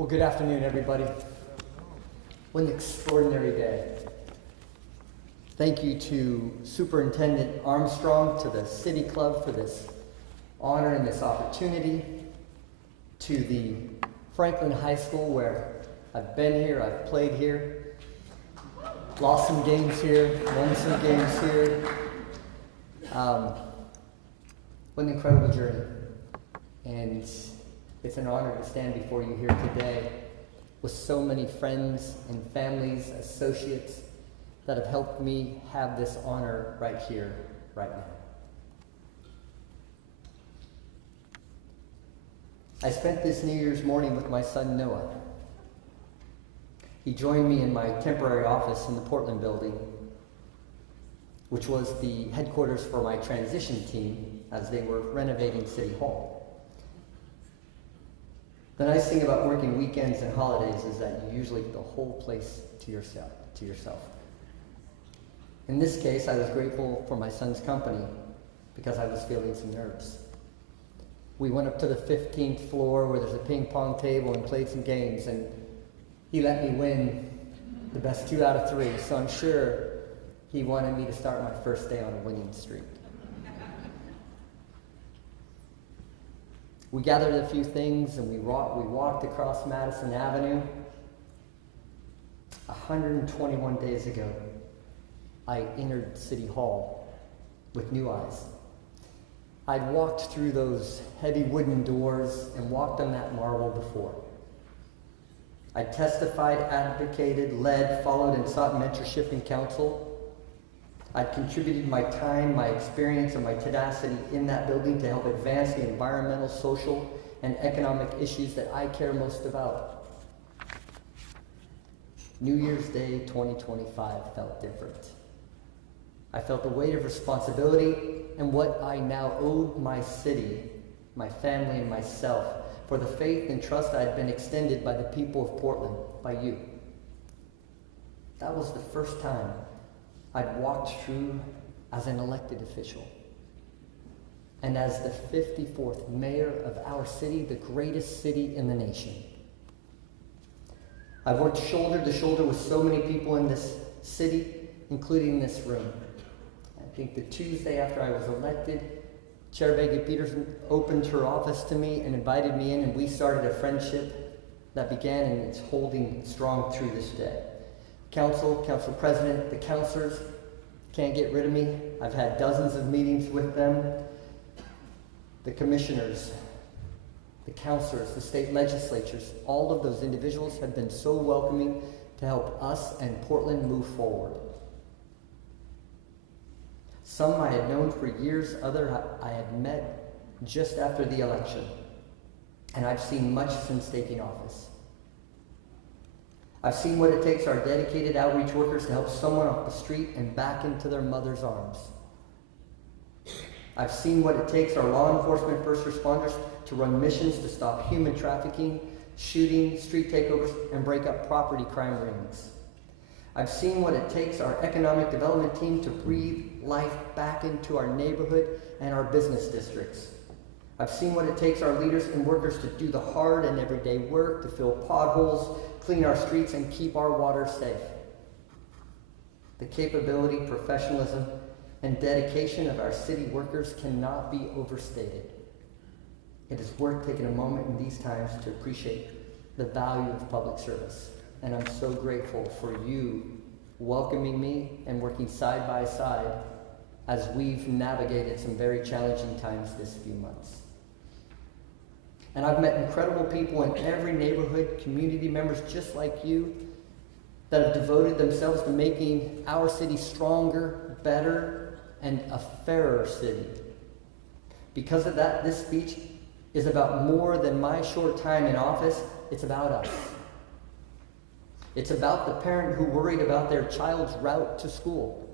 Well, good afternoon, everybody. What an extraordinary day. Thank you to Superintendent Armstrong, to the City Club for this honor and this opportunity, to the Franklin High School where I've been here, I've played here, lost some games here, won some games here. What an incredible journey. And it's an honor to stand before you here today with so many friends and families, associates that have helped me have this honor right here, right now. I spent this New Year's morning with my son Noah. He joined me in my temporary office in the Portland building, which was the headquarters for my transition team as they were renovating City Hall. The nice thing about working weekends and holidays is that you usually get the whole place to yourself. In this case, I was grateful for my son's company because I was feeling some nerves. We went up to the 15th floor where there's a ping pong table and played some games, and he let me win the best 2 out of 3, so I'm sure he wanted me to start my first day on a winning streak. We gathered a few things and we walked across Madison Avenue. 121 days ago, I entered City Hall with new eyes. I'd walked through those heavy wooden doors and walked on that marble before. I testified, advocated, led, followed, and sought mentorship and counsel. I'd contributed my time, my experience, and my tenacity in that building to help advance the environmental, social, and economic issues that I care most about. New Year's Day 2025 felt different. I felt the weight of responsibility and what I now owed my city, my family, and myself for the faith and trust I had been extended by the people of Portland, by you. That was the first time I'd walked through as an elected official. And as the 54th mayor of our city, the greatest city in the nation. I've worked shoulder to shoulder with so many people in this city, including this room. I think the Tuesday after I was elected, Chair Vega Peterson opened her office to me and invited me in, and we started a friendship that began and it's holding strong through this day. Council president, the counselors can't get rid of me. I've had dozens of meetings with them. The commissioners, the counselors, the state legislatures, all of those individuals have been so welcoming to help us and Portland move forward. Some I had known for years, others I had met just after the election. And I've seen much since taking office. I've seen what it takes our dedicated outreach workers to help someone off the street and back into their mother's arms. I've seen what it takes our law enforcement first responders to run missions to stop human trafficking, shooting, street takeovers, and break up property crime rings. I've seen what it takes our economic development team to breathe life back into our neighborhood and our business districts. I've seen what it takes our leaders and workers to do the hard and everyday work, to fill potholes, clean our streets, and keep our water safe. The capability, professionalism, and dedication of our city workers cannot be overstated. It is worth taking a moment in these times to appreciate the value of public service. And I'm so grateful for you welcoming me and working side by side as we've navigated some very challenging times this few months. And I've met incredible people in every neighborhood, community members just like you, that have devoted themselves to making our city stronger, better, and a fairer city. Because of that, this speech is about more than my short time in office. It's about us. It's about the parent who worried about their child's route to school.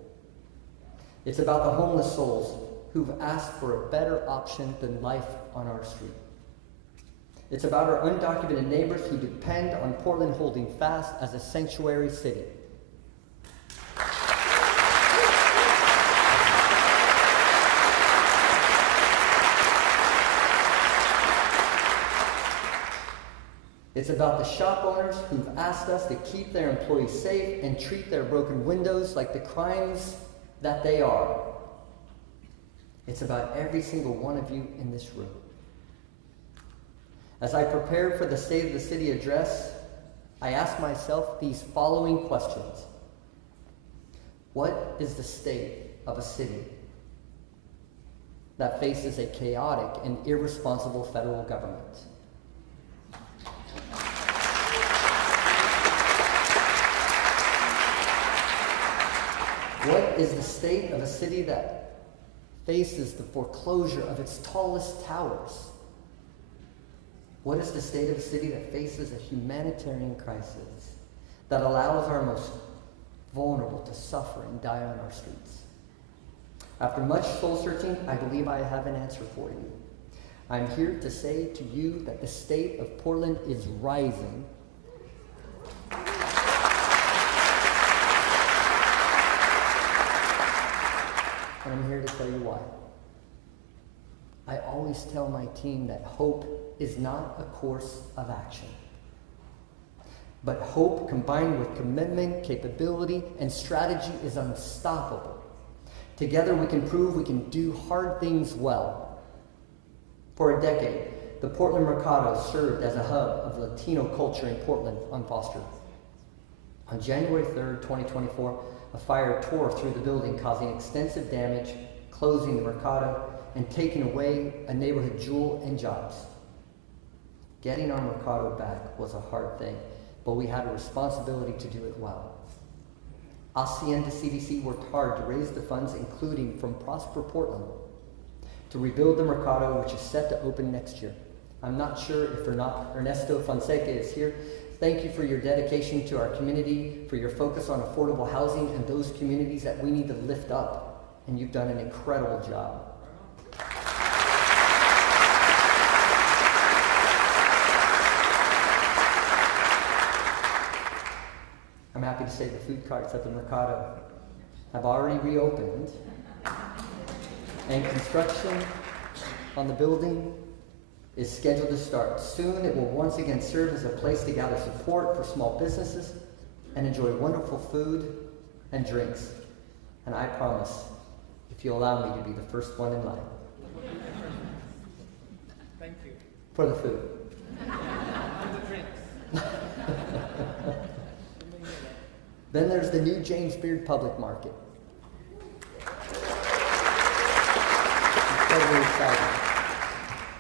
It's about the homeless souls who've asked for a better option than life on our street. It's about our undocumented neighbors who depend on Portland holding fast as a sanctuary city. It's about the shop owners who've asked us to keep their employees safe and treat their broken windows like the crimes that they are. It's about every single one of you in this room. As I prepared for the State of the City address, I asked myself these following questions. What is the state of a city that faces a chaotic and irresponsible federal government? What is the state of a city that faces the foreclosure of its tallest towers? What is the state of a city that faces a humanitarian crisis that allows our most vulnerable to suffer and die on our streets? After much soul searching, I believe I have an answer for you. I'm here to say to you that the state of Portland is rising. And I'm here to tell you why. I always tell my team that hope is not a course of action. But hope combined with commitment, capability, and strategy is unstoppable. Together we can prove we can do hard things well. For a decade, the Portland Mercado served as a hub of Latino culture in Portland on Foster. On January 3rd, 2024, a fire tore through the building, causing extensive damage, closing the Mercado, and taking away a neighborhood jewel and jobs. Getting our Mercado back was a hard thing, but we had a responsibility to do it well. Hacienda CDC worked hard to raise the funds, including from Prosper Portland, to rebuild the Mercado, which is set to open next year. I'm not sure if or not Ernesto Fonseca is here. Thank you for your dedication to our community, for your focus on affordable housing and those communities that we need to lift up. And you've done an incredible job. I'm happy to say the food carts at the Mercado have already reopened, and construction on the building is scheduled to start. Soon it will once again serve as a place to gather support for small businesses and enjoy wonderful food and drinks. And I promise, if you allow me to be the first one in line. Thank you. For the food. And the drinks. Then there's the new James Beard Public Market. Incredibly exciting.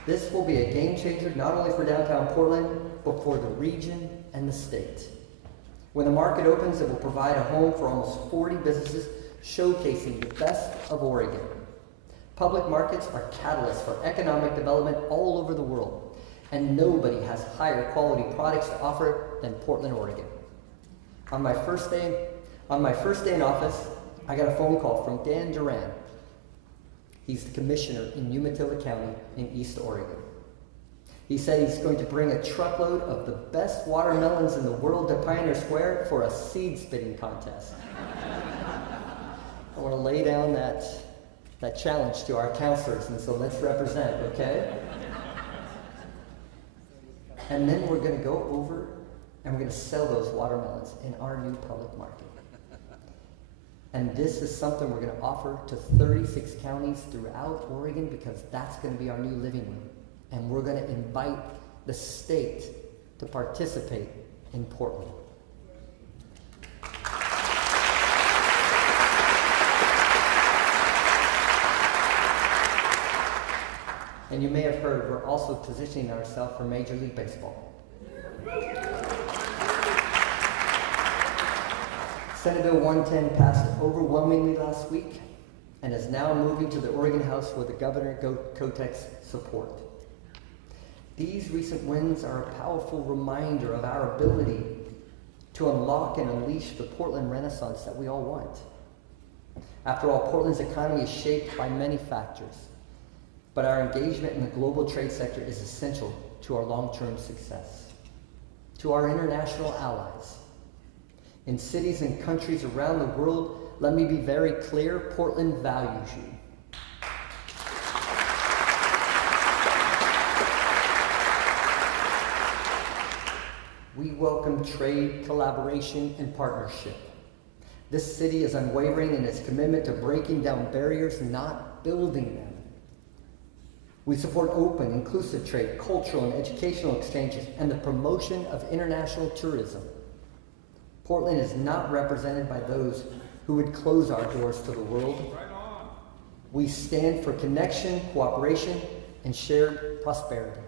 This will be a game changer not only for downtown Portland, but for the region and the state. When the market opens, it will provide a home for almost 40 businesses showcasing the best of Oregon. Public markets are catalysts for economic development all over the world, and nobody has higher quality products to offer than Portland, Oregon. On my first day in office, I got a phone call from Dan Duran. He's the commissioner in Umatilla County in East Oregon. He said he's going to bring a truckload of the best watermelons in the world to Pioneer Square for a seed spitting contest. I want to lay down that challenge to our counselors, and so let's represent, okay? And then we're going to go over and we're going to sell those watermelons in our new public market. And this is something we're going to offer to 36 counties throughout Oregon, because that's going to be our new living room. And we're going to invite the state to participate in Portland. And you may have heard, we're also positioning ourselves for Major League Baseball. Senate Bill 110 passed overwhelmingly last week and is now moving to the Oregon House with Governor Kotek's support. These recent wins are a powerful reminder of our ability to unlock and unleash the Portland Renaissance that we all want. After all, Portland's economy is shaped by many factors, but our engagement in the global trade sector is essential to our long-term success. To our international allies, in cities and countries around the world, let me be very clear, Portland values you. we welcome trade, collaboration, and partnership. This city is unwavering in its commitment to breaking down barriers, not building them. We support open, inclusive trade, cultural and educational exchanges, and the promotion of international tourism. Portland is not represented by those who would close our doors to the world. Right on. We stand for connection, cooperation, and shared prosperity.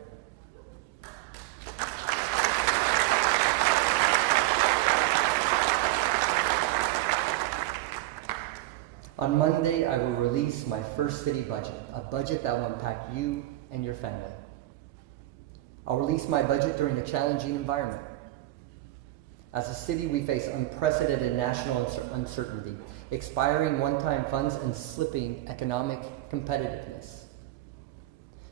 On Monday, I will release my first city budget, a budget that will impact you and your family. I'll release my budget during a challenging environment. As a city, we face unprecedented national uncertainty, expiring one-time funds, and slipping economic competitiveness.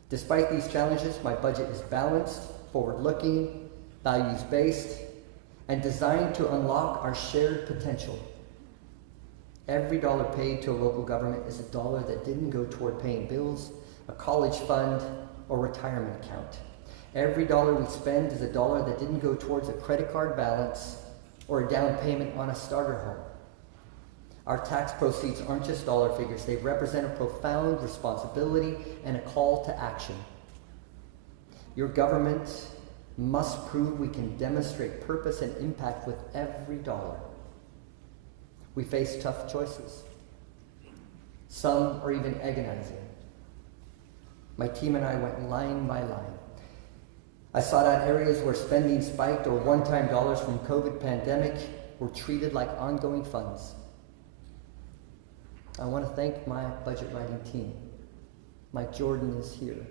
Despite these challenges, my budget is balanced, forward-looking, values-based, and designed to unlock our shared potential. Every dollar paid to a local government is a dollar that didn't go toward paying bills, a college fund, or retirement account. Every dollar we spend is a dollar that didn't go towards a credit card balance or a down payment on a starter home. Our tax proceeds aren't just dollar figures. They represent a profound responsibility and a call to action. Your government must prove we can demonstrate purpose and impact with every dollar. We face tough choices. Some are even agonizing. My team and I went line by line. I sought out areas where spending spiked or one-time dollars from COVID pandemic were treated like ongoing funds. I want to thank my budget writing team. Mike Jordan is here,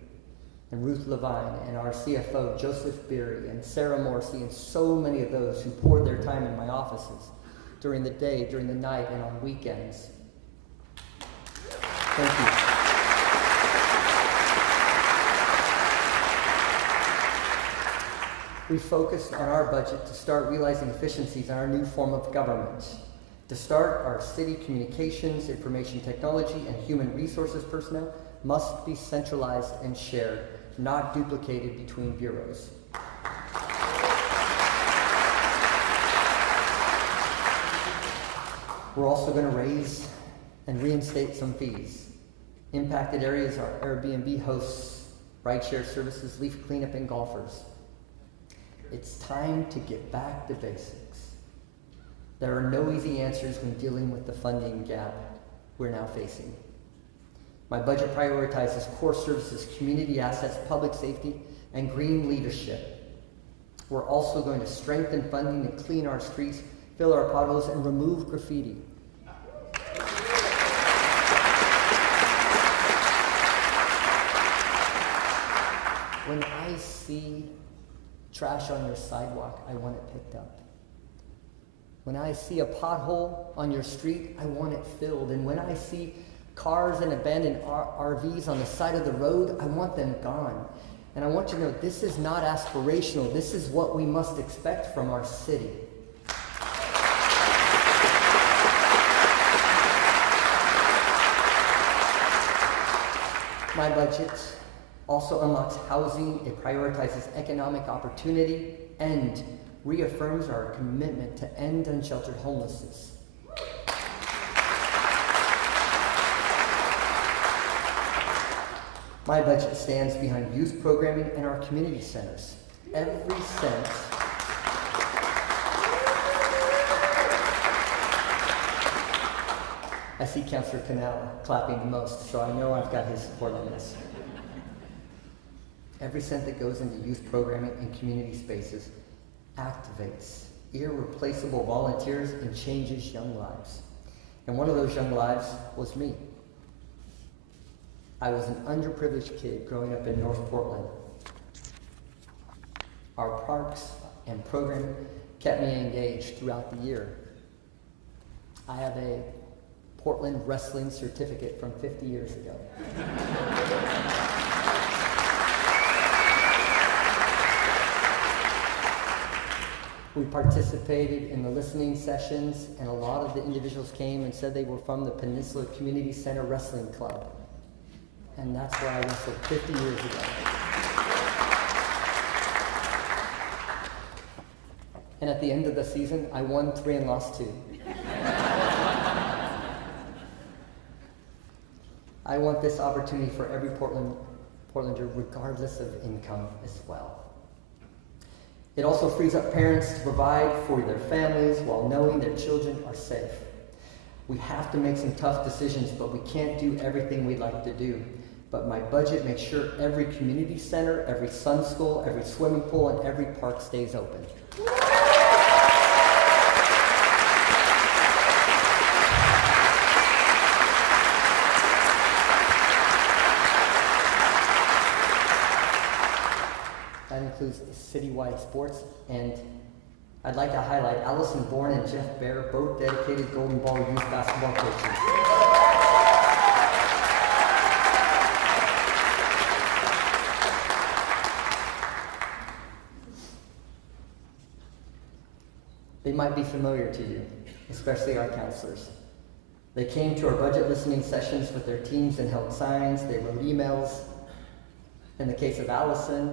and Ruth Levine, and our CFO, Joseph Beery, and Sarah Morrissey, and so many of those who poured their time in my offices during the day, during the night, and on weekends. Thank you. We focused on our budget to start realizing efficiencies in our new form of government. To start, our city communications, information technology, and human resources personnel must be centralized and shared, not duplicated between bureaus. We're also going to raise and reinstate some fees. Impacted areas are Airbnb hosts, rideshare services, leaf cleanup, and golfers. It's time to get back to basics. There are no easy answers when dealing with the funding gap we're now facing. My budget prioritizes core services, community assets, public safety, and green leadership. We're also going to strengthen funding to clean our streets, fill our potholes, and remove graffiti. When I see trash on your sidewalk, I want it picked up. When I see a pothole on your street, I want it filled. And when I see cars and abandoned RVs on the side of the road, I want them gone. And I want you to know this is not aspirational. This is what we must expect from our city. My budget also unlocks housing. It prioritizes economic opportunity and reaffirms our commitment to end unsheltered homelessness. My budget stands behind youth programming and our community centers. Every cent I see Councillor Canal clapping the most, so I know I've got his support on this. Every cent that goes into youth programming and community spaces activates irreplaceable volunteers and changes young lives. And one of those young lives was me. I was an underprivileged kid growing up in North Portland. Our parks and programming kept me engaged throughout the year. I have a Portland wrestling certificate from 50 years ago. We participated in the listening sessions, and a lot of the individuals came and said they were from the Peninsula Community Center Wrestling Club. And that's where I wrestled 50 years ago. And at the end of the season, I won 3 and lost 2. I want this opportunity for every Portlander, regardless of income as well. It also frees up parents to provide for their families while knowing their children are safe. We have to make some tough decisions, but we can't do everything we'd like to do. But my budget makes sure every community center, every sun school, every swimming pool, and every park stays open. That includes citywide sports, and I'd like to highlight Allison Bourne and Jeff Bear, both dedicated Golden Ball youth basketball coaches. They might be familiar to you, especially our counselors. They came to our budget listening sessions with their teams and held signs. They wrote emails. In the case of Allison,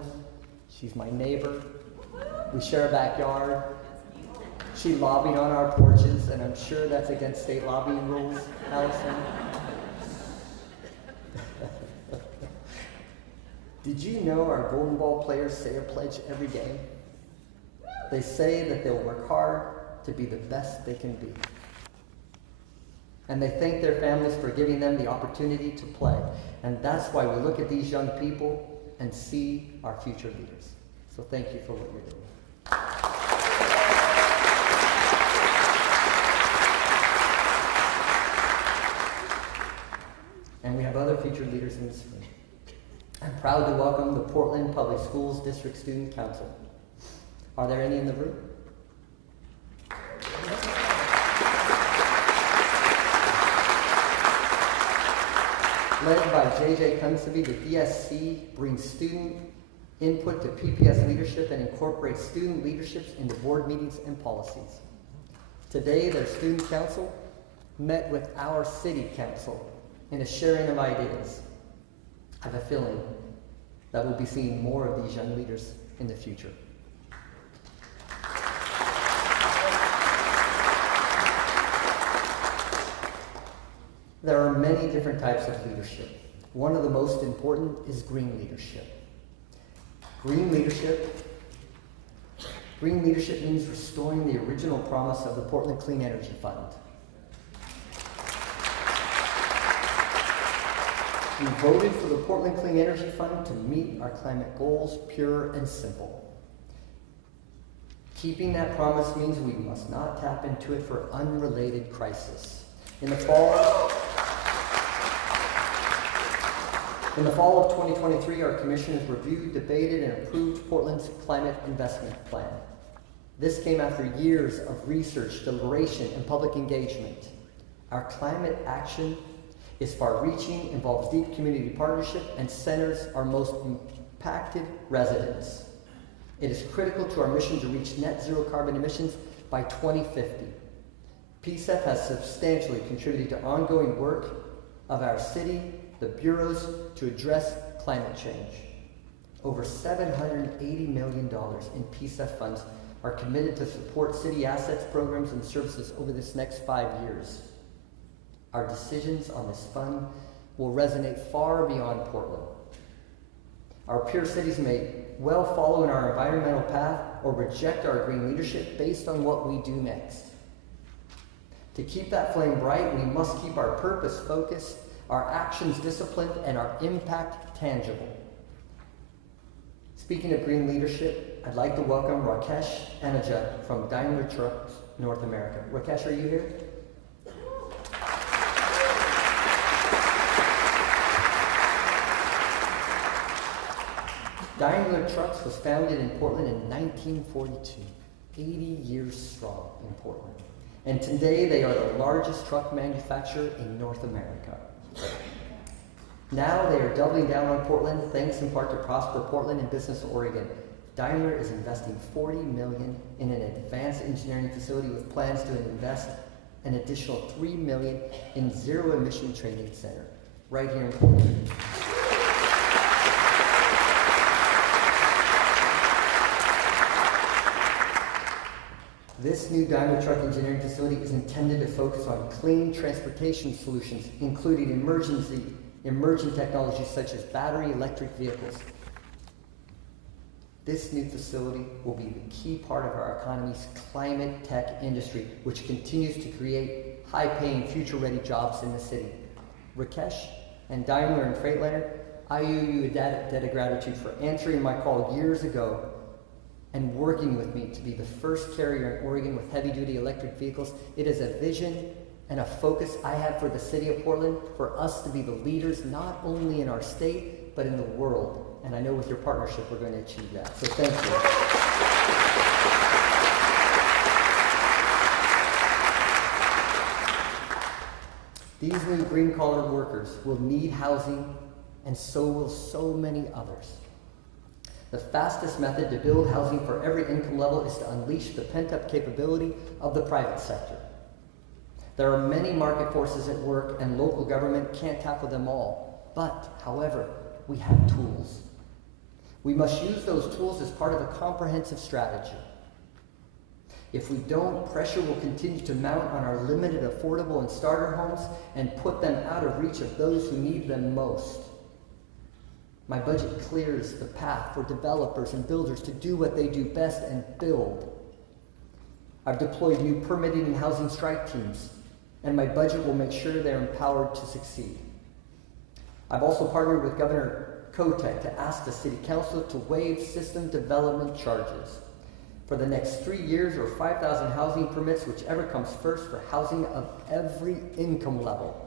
she's my neighbor. We share a backyard. She lobbied on our porches, and I'm sure that's against state lobbying rules, Allison. Did you know our Golden Ball players say a pledge every game? They say that they'll work hard to be the best they can be. And they thank their families for giving them the opportunity to play. And that's why we look at these young people and see our future leaders. So thank you for what you're doing. And we have other future leaders in this room. I'm proud to welcome the Portland Public Schools District Student Council. Are there any in the room? Led by J.J. Kunsaby, the DSC brings student input to PPS leadership and incorporates student leaderships into board meetings and policies. Today, their student council met with our city council in a sharing of ideas. I have a feeling that we'll be seeing more of these young leaders in the future. There are many different types of leadership. One of the most important is green leadership. Green leadership means restoring the original promise of the Portland Clean Energy Fund. We voted for the Portland Clean Energy Fund to meet our climate goals, pure and simple. Keeping that promise means we must not tap into it for unrelated crisis. In the fall of 2023, our commission has reviewed, debated, and approved Portland's climate investment plan. This came after years of research, deliberation, and public engagement. Our climate action is far-reaching, involves deep community partnership, and centers our most impacted residents. It is critical to our mission to reach net zero carbon emissions by 2050. PSEF has substantially contributed to ongoing work of our city, the bureaus, to address climate change. Over $780 million in PSEF funds are committed to support city assets, programs, and services over this next 5 years. Our decisions on this fund will resonate far beyond Portland. Our peer cities may well follow in our environmental path or reject our green leadership based on what we do next. To keep that flame bright, we must keep our purpose focused, our actions disciplined, and our impact tangible. Speaking of green leadership, I'd like to welcome Rakesh Anuja from Daimler Trucks North America. Rakesh, are you here? Daimler Trucks was founded in Portland in 1942, 80 years strong in Portland. And today they are the largest truck manufacturer in North America. Now they are doubling down on Portland, thanks in part to Prosper Portland and Business Oregon. Daimler is investing $40 million in an advanced engineering facility with plans to invest an additional $3 million in zero-emission training center right here in Portland. This new Daimler Truck engineering facility is intended to focus on clean transportation solutions, including emerging technologies such as battery electric vehicles. This new facility will be the key part of our economy's climate tech industry, which continues to create high-paying, future-ready jobs in the city. Rakesh and Daimler and Freightliner, I owe you a debt of gratitude for answering my call years ago and working with me to be the first carrier in Oregon with heavy-duty electric vehicles. It is a vision and a focus I have for the city of Portland, for us to be the leaders not only in our state, but in the world. And I know with your partnership, we're going to achieve that. So thank you. These new green-collar workers will need housing, and so will so many others. The fastest method to build housing for every income level is to unleash the pent-up capability of the private sector. There are many market forces at work, and local government can't tackle them all. But, however, we have tools. We must use those tools as part of a comprehensive strategy. If we don't, pressure will continue to mount on our limited, affordable, and starter homes and put them out of reach of those who need them most. My budget clears the path for developers and builders to do what they do best and build. I've deployed new permitting and housing strike teams, and my budget will make sure they're empowered to succeed. I've also partnered with Governor Kotek to ask the City Council to waive system development charges for the next 3 years, or 5,000 housing permits, whichever comes first, for housing of every income level.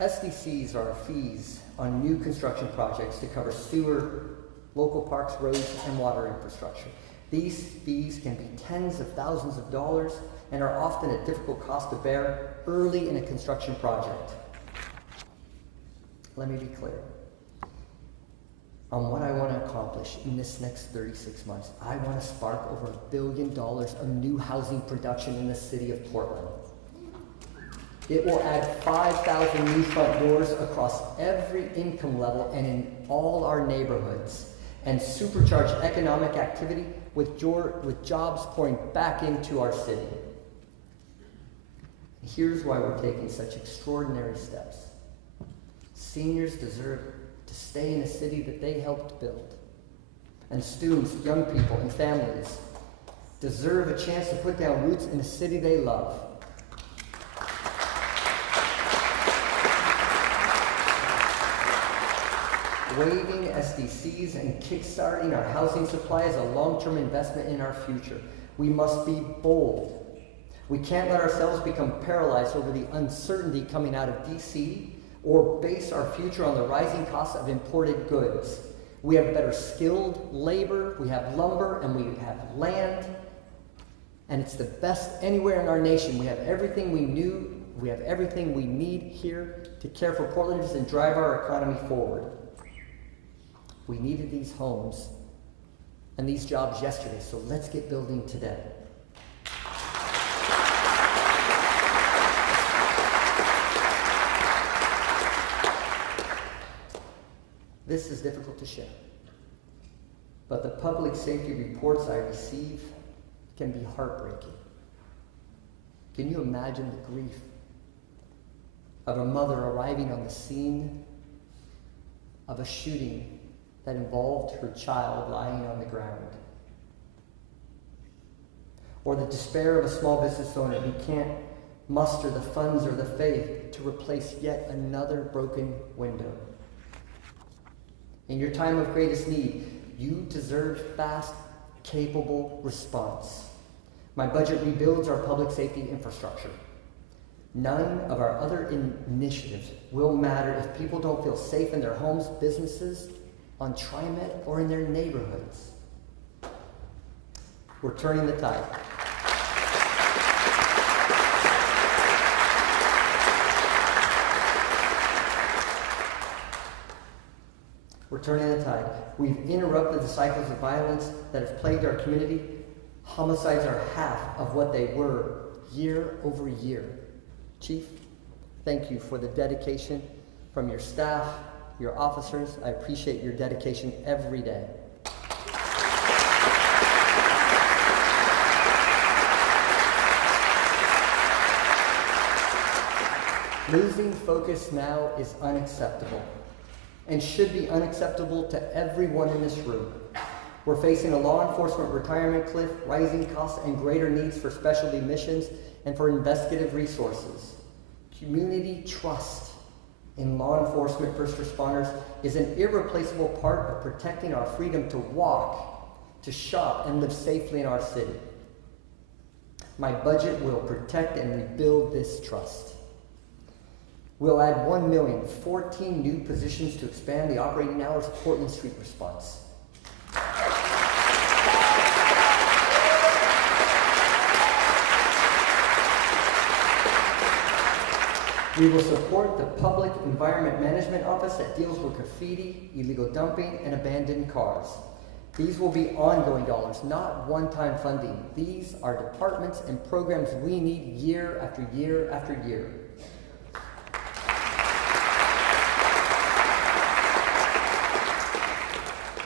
SDCs are fees on new construction projects to cover sewer, local parks, roads, and water infrastructure. These fees can be tens of thousands of dollars and are often a difficult cost to bear early in a construction project. Let me be clear on what I want to accomplish in this next 36 months. I want to spark over $1 billion of new housing production in the city of Portland. It will add 5,000 new front doors across every income level and in all our neighborhoods, and supercharge economic activity with jobs pouring back into our city. Here's why we're taking such extraordinary steps. Seniors deserve to stay in a city that they helped build. And students, young people, and families deserve a chance to put down roots in a city they love. Waiving SDCs and kickstarting our housing supply is a long-term investment in our future. We must be bold. We can't let ourselves become paralyzed over the uncertainty coming out of DC or base our future on the rising costs of imported goods. We have better skilled labor, we have lumber, and we have land, and it's the best anywhere in our nation. We have everything we need here to care for Portlanders and drive our economy forward. We needed these homes and these jobs yesterday, so let's get building today. This is difficult to share, but the public safety reports I receive can be heartbreaking. Can you imagine the grief of a mother arriving on the scene of a shooting that involved her child lying on the ground? Or the despair of a small business owner who can't muster the funds or the faith to replace yet another broken window. In your time of greatest need, you deserve fast, capable response. My budget rebuilds our public safety infrastructure. None of our other initiatives will matter if people don't feel safe in their homes, businesses, on TriMet, or in their neighborhoods. We're turning the tide. We're turning the tide. We've interrupted the cycles of violence that have plagued our community. Homicides are half of what they were year over year. Chief, thank you for the dedication from your staff your officers. I appreciate your dedication every day. Losing focus now is unacceptable and should be unacceptable to everyone in this room. We're facing a law enforcement retirement cliff, rising costs, and greater needs for specialty missions and for investigative resources. Community trust in law enforcement first responders is an irreplaceable part of protecting our freedom to walk, to shop, and live safely in our city. My budget will protect and rebuild this trust. We'll add 1,014 new positions to expand the operating hours of Portland Street Response. We will support the Public Environment Management Office that deals with graffiti, illegal dumping, and abandoned cars. These will be ongoing dollars, not one-time funding. These are departments and programs we need year after year after year.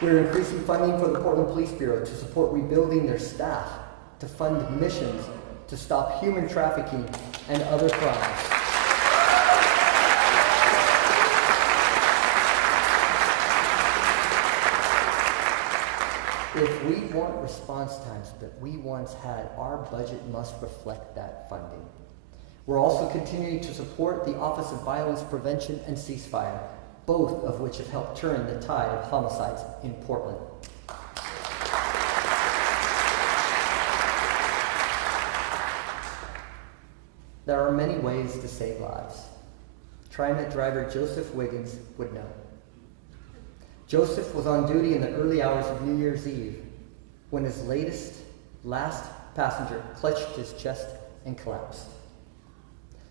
We're increasing funding for the Portland Police Bureau to support rebuilding their staff, to fund missions, to stop human trafficking and other crimes. If we want response times that we once had, our budget must reflect that funding. We're also continuing to support the Office of Violence Prevention and Ceasefire, both of which have helped turn the tide of homicides in Portland. There are many ways to save lives. TriMet driver Joseph Wiggins would know. Joseph was on duty in the early hours of New Year's Eve when his last passenger clutched his chest and collapsed.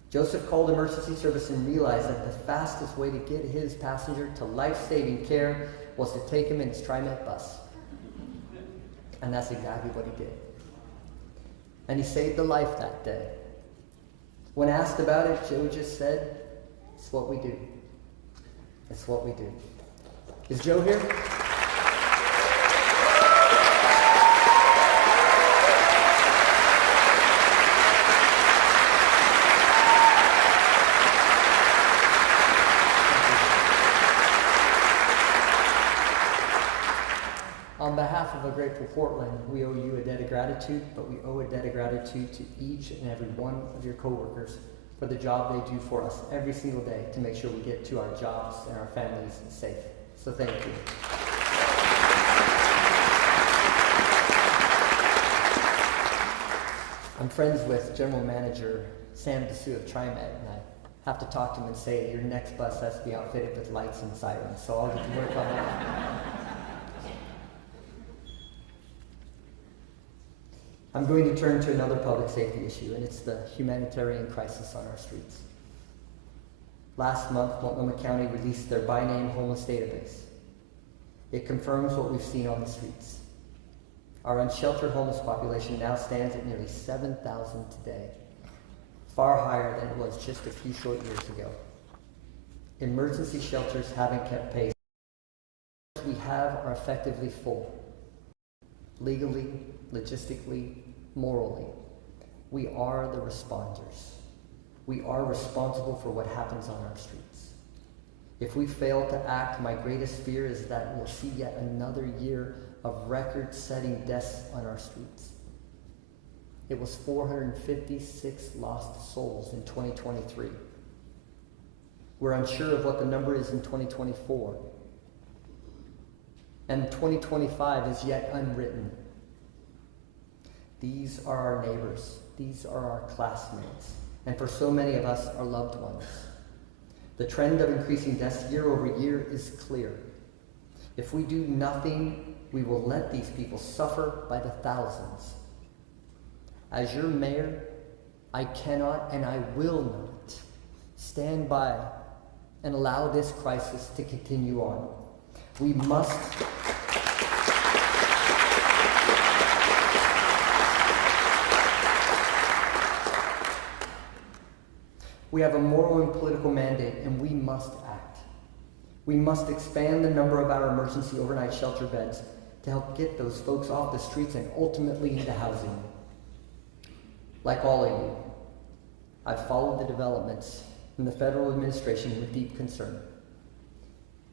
Joseph called emergency service and realized that the fastest way to get his passenger to life-saving care was to take him in his TriMet bus. And that's exactly what he did. And he saved a life that day. When asked about it, Joe just said, "It's what we do. It's what we do." Is Joe here? On behalf of a grateful Portland, we owe you a debt of gratitude, but we owe a debt of gratitude to each and every one of your coworkers for the job they do for us every single day to make sure we get to our jobs and our families safe. So thank you. I'm friends with General Manager Sam Dessou of TriMet, and I have to talk to him and say, your next bus has to be outfitted with lights and sirens, so I'll get to work on that. I'm going to turn to another public safety issue, and it's the humanitarian crisis on our streets. Last month, Multnomah County released their by-name homeless database. It confirms what we've seen on the streets. Our unsheltered homeless population now stands at nearly 7,000 today, far higher than it was just a few short years ago. Emergency shelters haven't kept pace. We have are effectively full. Legally, logistically, morally, we are the responders. We are responsible for what happens on our streets. If we fail to act, my greatest fear is that we'll see yet another year of record-setting deaths on our streets. It was 456 lost souls in 2023. We're unsure of what the number is in 2024. And 2025 is yet unwritten. These are our neighbors. These are our classmates. And for so many of us, our loved ones. The trend of increasing deaths year over year is clear. If we do nothing, we will let these people suffer by the thousands. As your mayor, I cannot and I will not stand by and allow this crisis to continue on. We must We have a moral and political mandate, and we must act. We must expand the number of our emergency overnight shelter beds to help get those folks off the streets and ultimately into housing. Like all of you, I've followed the developments in the federal administration with deep concern.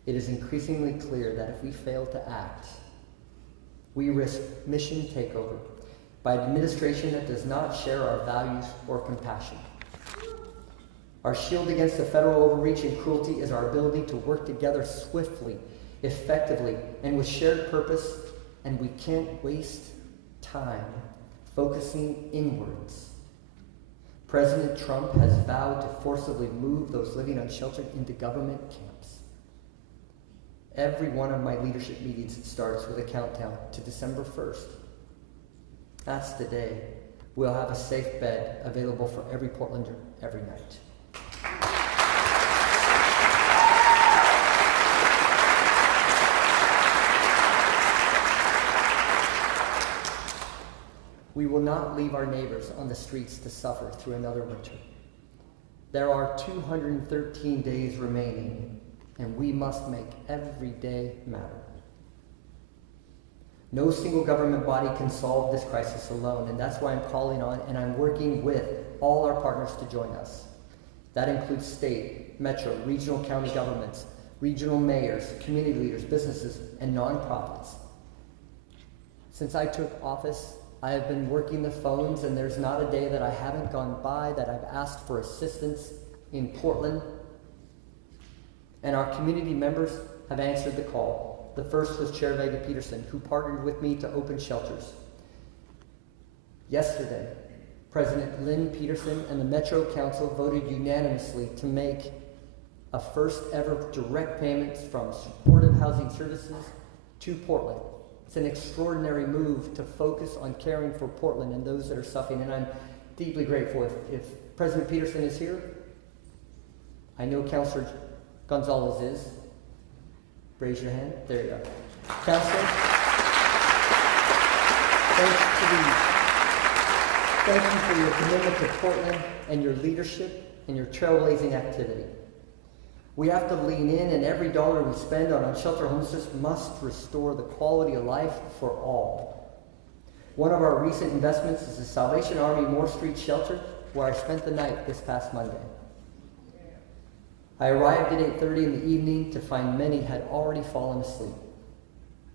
It is increasingly clear that if we fail to act, we risk mission takeover by an administration that does not share our values or compassion. Our shield against the federal overreach and cruelty is our ability to work together swiftly, effectively, and with shared purpose, and we can't waste time focusing inwards. President Trump has vowed to forcibly move those living unsheltered into government camps. Every one of my leadership meetings starts with a countdown to December 1st. That's the day we'll have a safe bed available for every Portlander every night. We will not leave our neighbors on the streets to suffer through another winter. There are 213 days remaining, and we must make every day matter. No single government body can solve this crisis alone, and that's why I'm calling on and I'm working with all our partners to join us. That includes state, metro, regional county governments, regional mayors, community leaders, businesses, and nonprofits. Since I took office, I have been working the phones, and there's not a day that I haven't gone by that I've asked for assistance in Portland. And our community members have answered the call. The first was Chair Vega Peterson, who partnered with me to open shelters. Yesterday, President Lynn Peterson and the Metro Council voted unanimously to make a first ever direct payments from supportive housing services to Portland. It's an extraordinary move to focus on caring for Portland and those that are suffering, and I'm deeply grateful. If President Peterson is here, I know Councilor Gonzalez is. Raise your hand. There you go. Councilor, thank you for your commitment to Portland and your leadership and your trailblazing activity. We have to lean in, and every dollar we spend on unsheltered homelessness must restore the quality of life for all. One of our recent investments is the Salvation Army Moore Street Shelter, where I spent the night this past Monday. I arrived at 8:30 in the evening to find many had already fallen asleep.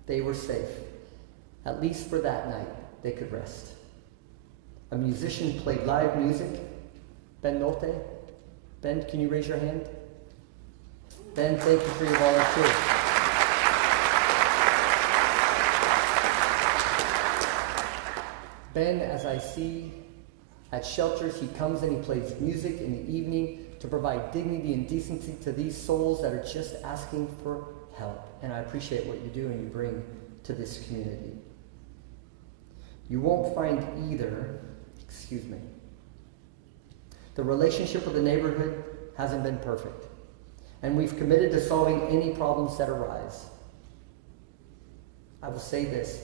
They were safe. At least for that night, they could rest. A musician played live music. Ben Nolte. Ben, can you raise your hand? Ben, thank you for your volunteer. Ben, as I see at shelters, he comes and he plays music in the evening to provide dignity and decency to these souls that are just asking for help. And I appreciate what you do and you bring to this community. You won't find either, the relationship with the neighborhood hasn't been perfect. And we've committed to solving any problems that arise. I will say this,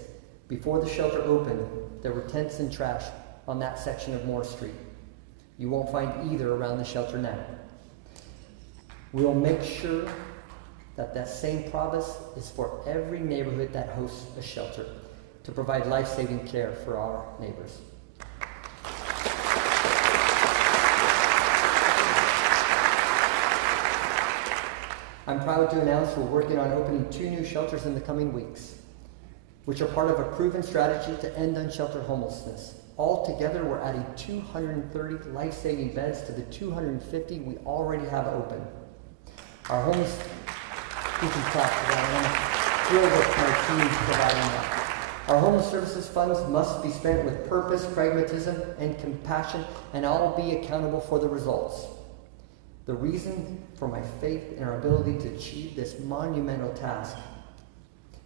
before the shelter opened, there were tents and trash on that section of Moore Street. You won't find either around the shelter now. We'll make sure that that same promise is for every neighborhood that hosts a shelter to provide life-saving care for our neighbors. I'm proud to announce we're working on opening 2 new shelters in the coming weeks, which are part of a proven strategy to end unsheltered homelessness. Altogether, we're adding 230 life-saving beds to the 250 we already have open. Our homeless, you can clap for that. I'm thrilled with my team providing that. Our homeless services funds must be spent with purpose, pragmatism, and compassion, and I'll be accountable for the results. The reason for my faith in our ability to achieve this monumental task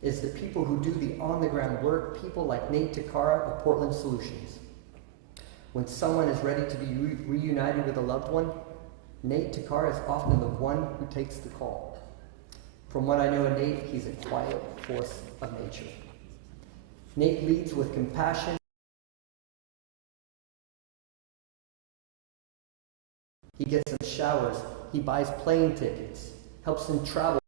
is the people who do the on-the-ground work, people like Nate Takara of Portland Solutions. When someone is ready to be reunited with a loved one, Nate Takara is often the one who takes the call. From what I know of Nate, he's a quiet force of nature. Nate leads with compassion. He gets them showers, he buys plane tickets, helps them travel.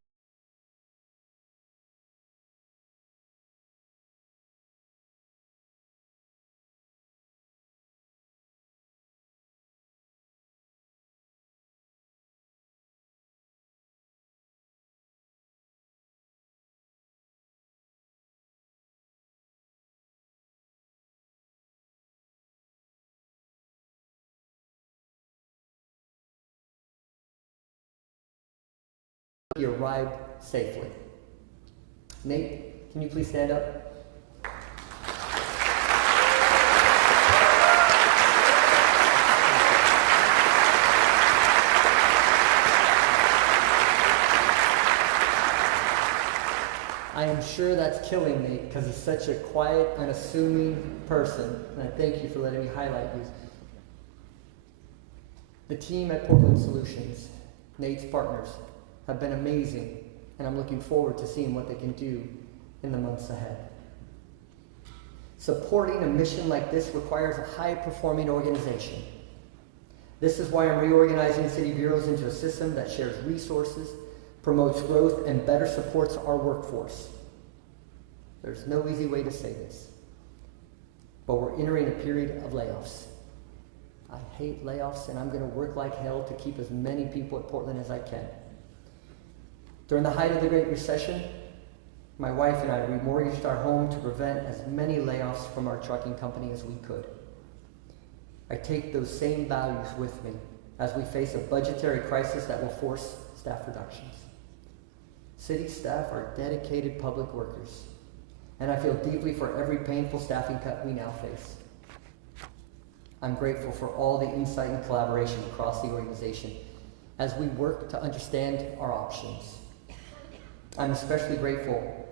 you arrived safely. Nate, can you please stand up? I am sure that's killing Nate because he's such a quiet, unassuming person, and I thank you for letting me highlight you. The team at Portland Solutions, Nate's partners, have been amazing, and I'm looking forward to seeing what they can do in the months ahead. Supporting a mission like this requires a high-performing organization. This is why I'm reorganizing city bureaus into a system that shares resources, promotes growth, and better supports our workforce. There's no easy way to say this, but we're entering a period of layoffs. I hate layoffs, and I'm going to work like hell to keep as many people at Portland as I can. During the height of the Great Recession, my wife and I remortgaged our home to prevent as many layoffs from our trucking company as we could. I take those same values with me as we face a budgetary crisis that will force staff reductions. City staff are dedicated public workers, and I feel deeply for every painful staffing cut we now face. I'm grateful for all the insight and collaboration across the organization as we work to understand our options. I'm especially grateful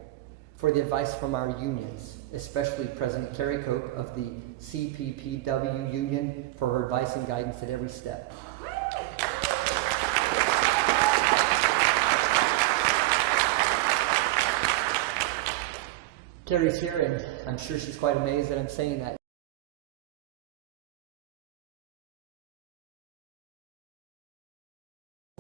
for the advice from our unions, especially President Carrie Cope of the CPPW union for her advice and guidance at every step. Carrie's here, and I'm sure she's quite amazed that I'm saying that.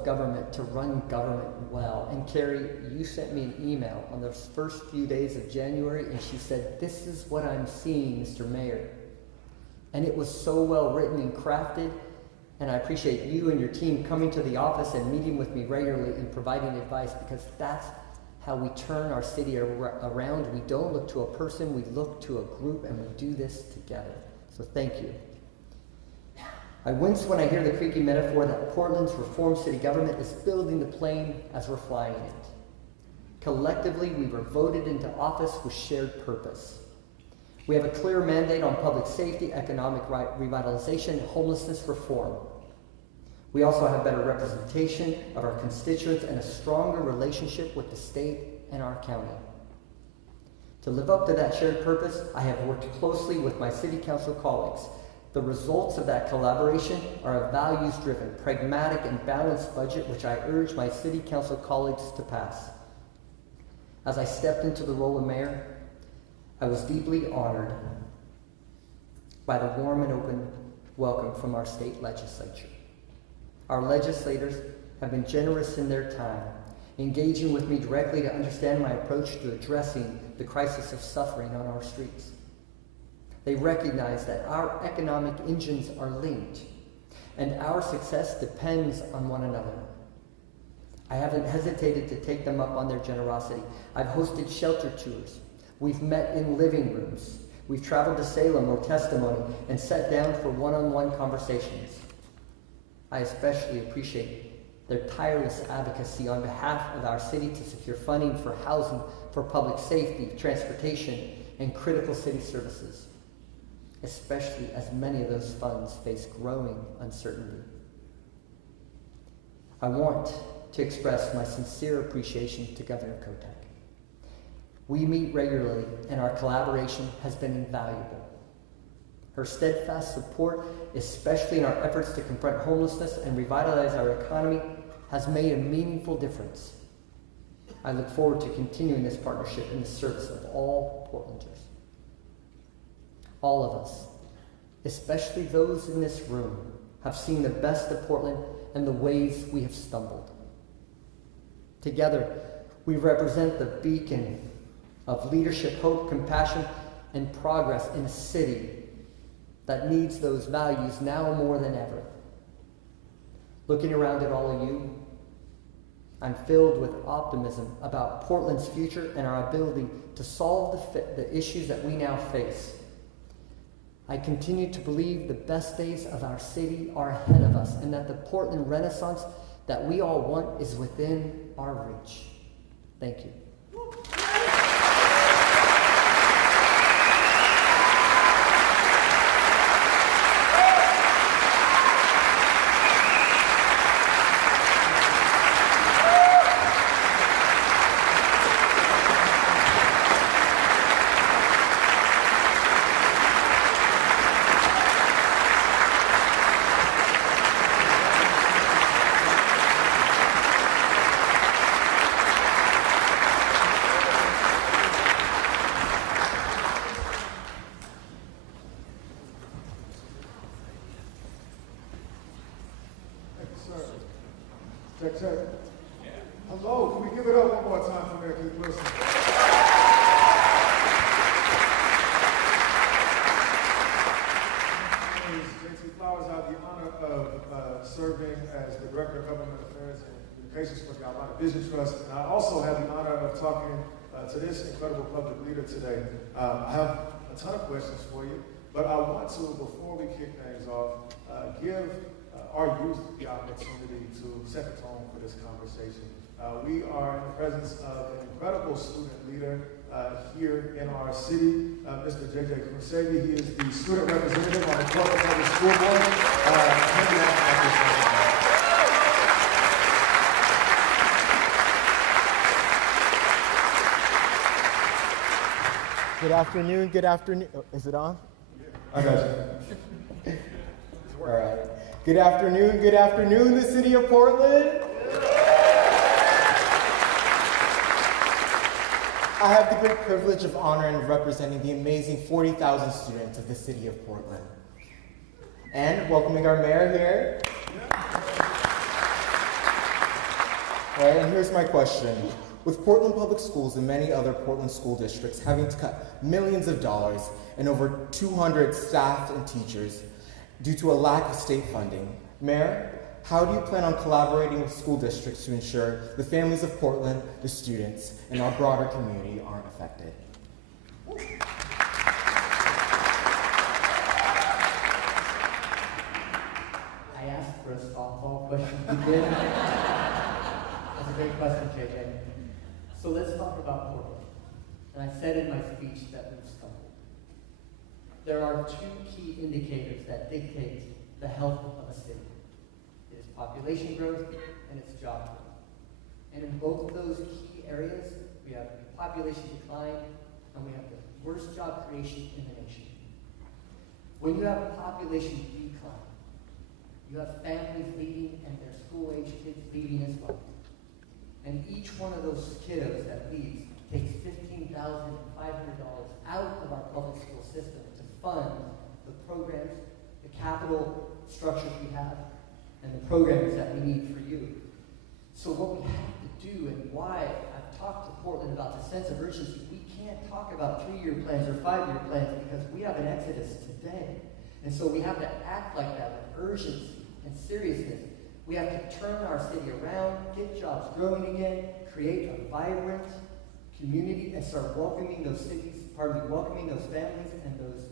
Government to run government well. And Carrie, you sent me an email on those first few days of January, and she said, "This is what I'm seeing, Mr. Mayor." And it was so well written and crafted, and I appreciate you and your team coming to the office and meeting with me regularly and providing advice, because that's how we turn our city around. We don't look to a person, we look to a group, and we do this together. So thank you. I wince when I hear the creaky metaphor that Portland's reformed city government is building the plane as we're flying it. Collectively, we were voted into office with shared purpose. We have a clear mandate on public safety, economic revitalization, and homelessness reform. We also have better representation of our constituents and a stronger relationship with the state and our county. To live up to that shared purpose, I have worked closely with my city council colleagues. The results of that collaboration are a values-driven, pragmatic, and balanced budget which I urge my city council colleagues to pass. As I stepped into the role of mayor, I was deeply honored by the warm and open welcome from our state legislature. Our legislators have been generous in their time, engaging with me directly to understand my approach to addressing the crisis of suffering on our streets. They recognize that our economic engines are linked, and our success depends on one another. I haven't hesitated to take them up on their generosity. I've hosted shelter tours. We've met in living rooms. We've traveled to Salem or testimony and sat down for one-on-one conversations. I especially appreciate their tireless advocacy on behalf of our city to secure funding for housing, for public safety, transportation, and critical city services, especially as many of those funds face growing uncertainty. I want to express my sincere appreciation to Governor Kotek. We meet regularly, and our collaboration has been invaluable. Her steadfast support, especially in our efforts to confront homelessness and revitalize our economy, has made a meaningful difference. I look forward to continuing this partnership in the service of all Portlanders. All of us, especially those in this room, have seen the best of Portland and the ways we have stumbled. Together, we represent the beacon of leadership, hope, compassion, and progress in a city that needs those values now more than ever. Looking around at all of you, I'm filled with optimism about Portland's future and our ability to solve the issues that we now face. I continue to believe the best days of our city are ahead of us, and that the Portland Renaissance that we all want is within our reach. Thank you. Check, check. Hello, can we give it up one more time for Mayor Keith Wilson? J.T. Flowers, I have the honor of serving as the Director of Government Affairs and Communications for the Alabama Vision Trust, and I also have the honor of talking to this incredible public leader today. I have a ton of questions for you, but I want to, before we kick things off, give our youth the opportunity to set the tone for this conversation. We are in the presence of an incredible student leader here in our city, Mr. J.J. Crusavi. He is the student representative on the Portland Public School Board. Good afternoon, good afternoon. Oh, is it on? I got you. All right. Good afternoon, the city of Portland. I have the great privilege of honor in representing the amazing 40,000 students of the city of Portland. And welcoming our mayor here. All right, and here's my question. With Portland Public Schools and many other Portland school districts having to cut millions of dollars and over 200 staff and teachers due to a lack of state funding, Mayor, how do you plan on collaborating with school districts to ensure the families of Portland, the students, and our broader community aren't affected? I asked for a softball question. You did. That's a great question, JJ. So let's talk about Portland. And I said in my speech that we've stumbled. There are two key indicators that dictate the health of a city. It is population growth and it's job growth. And in both of those key areas, we have population decline and we have the worst job creation in the nation. When you have population decline, you have families leaving and their school-age kids leaving as well. And each one of those kiddos that leaves takes $15,500 out of our public school system to fund the programs, the capital structures we have, and the programs that we need for you. So what we have to do and why I've talked to Portland about the sense of urgency, we can't talk about 3-year plans or 5-year plans because we have an exodus today. And so we have to act like that with urgency and seriousness. We have to turn our city around, get jobs growing again, create a vibrant community, and start welcoming those welcoming those families and those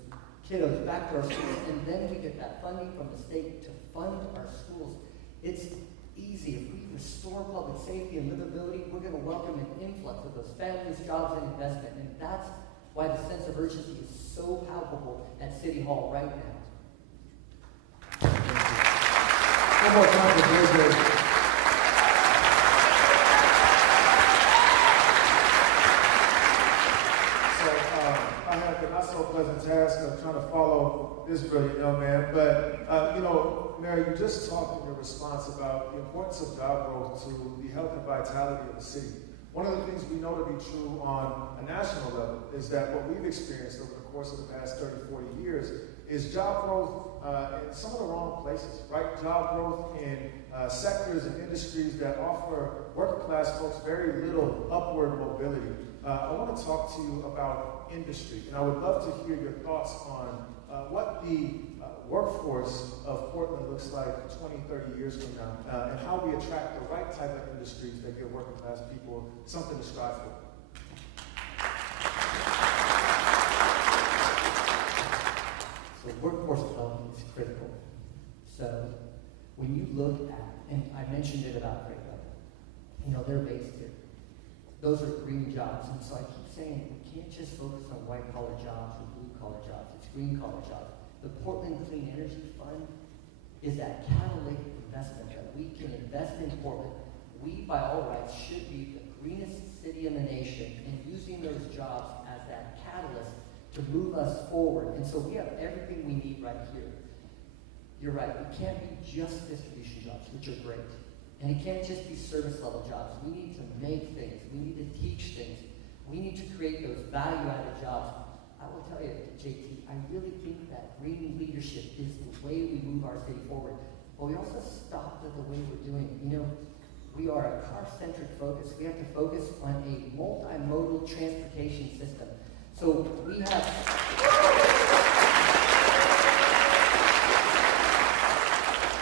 kiddos back to our schools. And then we get that funding from the state to fund our schools. It's easy. If we restore public safety and livability, we're going to welcome an influx of those families, jobs, and investment. And that's why the sense of urgency is so palpable at City Hall right now. One more time for JJ. I have the not so pleasant task of trying to follow this brilliant young man. But, Mary, you just talked in your response about the importance of job growth to the health and vitality of the city. One of the things we know to be true on a national level is that what we've experienced over the course of the past 30, 40 years is job growth in some of the wrong places, right? Job growth in sectors and industries that offer working class folks very little upward mobility. I want to talk to you about industry, and I would love to hear your thoughts on what the workforce of Portland looks like 20, 30 years from now, and how we attract the right type of industries that give working class people something to strive for. So workforce development is critical. So when you look at, and I mentioned it about grade level, they're based here. Those are green jobs. And so I keep saying we can't just focus on white-collar jobs or blue-collar jobs. It's green-collar jobs. The Portland Clean Energy Fund is that catalytic investment that we can invest in Portland. We, by all rights, should be the greenest city in the nation, and using those jobs as that catalyst to move us forward. And so we have everything we need right here. You're right, it can't be just distribution jobs, which are great. And it can't just be service level jobs. We need to make things. We need to teach things. We need to create those value-added jobs. I will tell you, JT, I really think that green leadership is the way we move our city forward. But we also stop at the way we're doing it. We are a car-centric focus. We have to focus on a multimodal transportation system. So we have...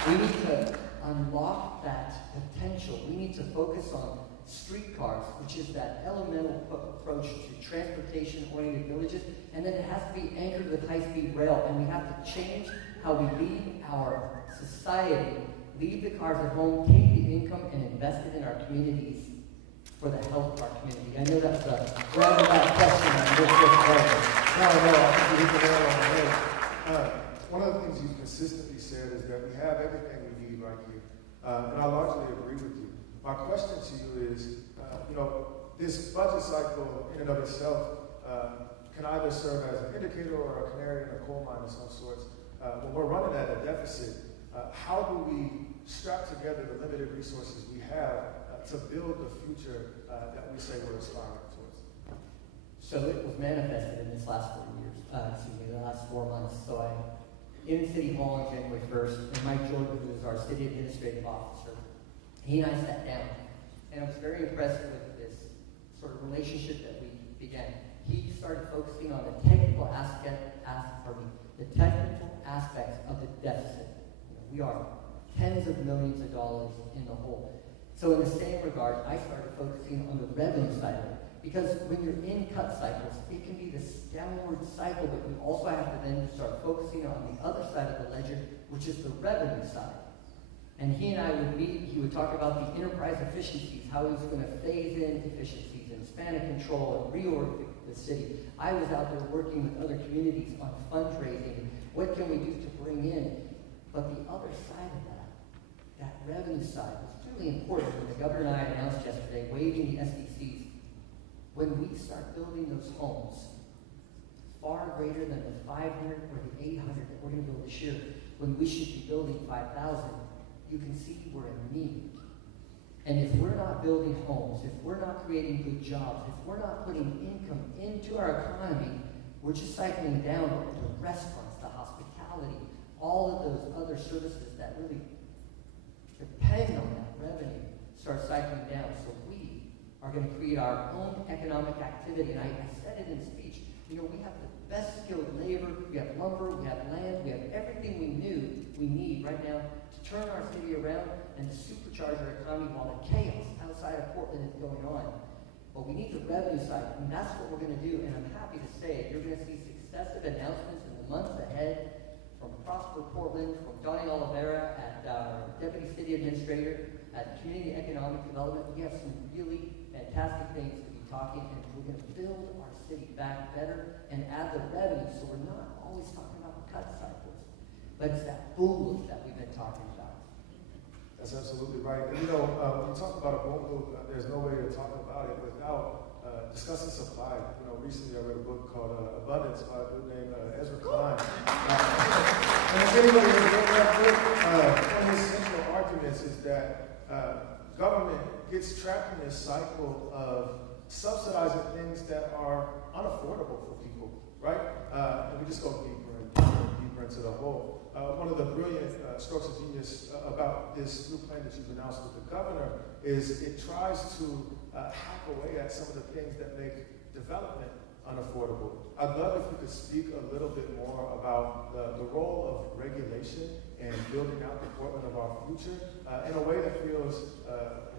We need to unlock that potential. We need to focus on streetcars, which is that elemental approach to transportation-oriented villages, and then it has to be anchored with high-speed rail, and we have to change how we lead our society, leave the cars at home, take the income, and invest it in our communities for the health of our community. I know that's a roundabout question on this question. No, I think you hit the nail on the head. One of the things you've consistently said is that we have everything we need right here. And I largely agree with you. My question to you is, this budget cycle in and of itself can either serve as an indicator or a canary in a coal mine of some sorts. When we're running at a deficit, how do we strap together the limited resources we have to build the future that we say we're aspiring towards? So it was manifested in this last 4 years, the last 4 months. So I'm in City Hall on January 1st, and Mike Jordan, who is our city administrative officer, he and I sat down, and I was very impressed with this sort of relationship that we began. He started focusing on the technical the technical aspects of the deficit. We are tens of millions of dollars in the hole. So in the same regard, I started focusing on the revenue side of it. Because when you're in cut cycles, it can be this downward cycle, but you also have to then start focusing on the other side of the ledger, which is the revenue side. And he and I would meet, he would talk about the enterprise efficiencies, how he was going to phase in efficiencies and span of control and reorg the city. I was out there working with other communities on fundraising. What can we do to bring in? But the other side of that revenue side, was really important when the governor and I announced yesterday, waiving the SDCs. When we start building those homes, far greater than the 500 or the 800 that we're going to build this year, when we should be building 5,000, you can see we're in need. And if we're not building homes, if we're not creating good jobs, if we're not putting income into our economy, we're just cycling down the restaurants, the hospitality, all of those other services that really depend on that revenue start cycling down. So we are going to create our own economic activity. And I said it in speech. We have the best skilled labor, we have lumber, we have land, we have everything we need right now to turn our city around and to supercharge our economy while the chaos outside of Portland is going on. But we need the revenue side, and that's what we're going to do. And I'm happy to say you're going to see successive announcements in the months ahead from Prosper Portland, from Donnie Oliveira at our Deputy City Administrator at Community Economic Development. We have some really fantastic things to be talking, and we're going to build our city back better and add the revenue, so we're not always talking about cut cycles, but it's that boom loop that we've been talking about. That's absolutely right. And when you talk about a boom loop, there's no way to talk about it without discussing supply. Recently I read a book called Abundance by a dude named Ezra Klein. And if anybody has read that book, one of his central arguments is that government gets trapped in this cycle of subsidizing things that are unaffordable for people, right? And we just go deeper and deeper into the hole. One of the brilliant strokes of genius about this new plan that you've announced with the governor is it tries to hack away at some of the things that make development unaffordable. I'd love if you could speak a little bit more about the role of regulation and building out the Portland of our future in a way that feels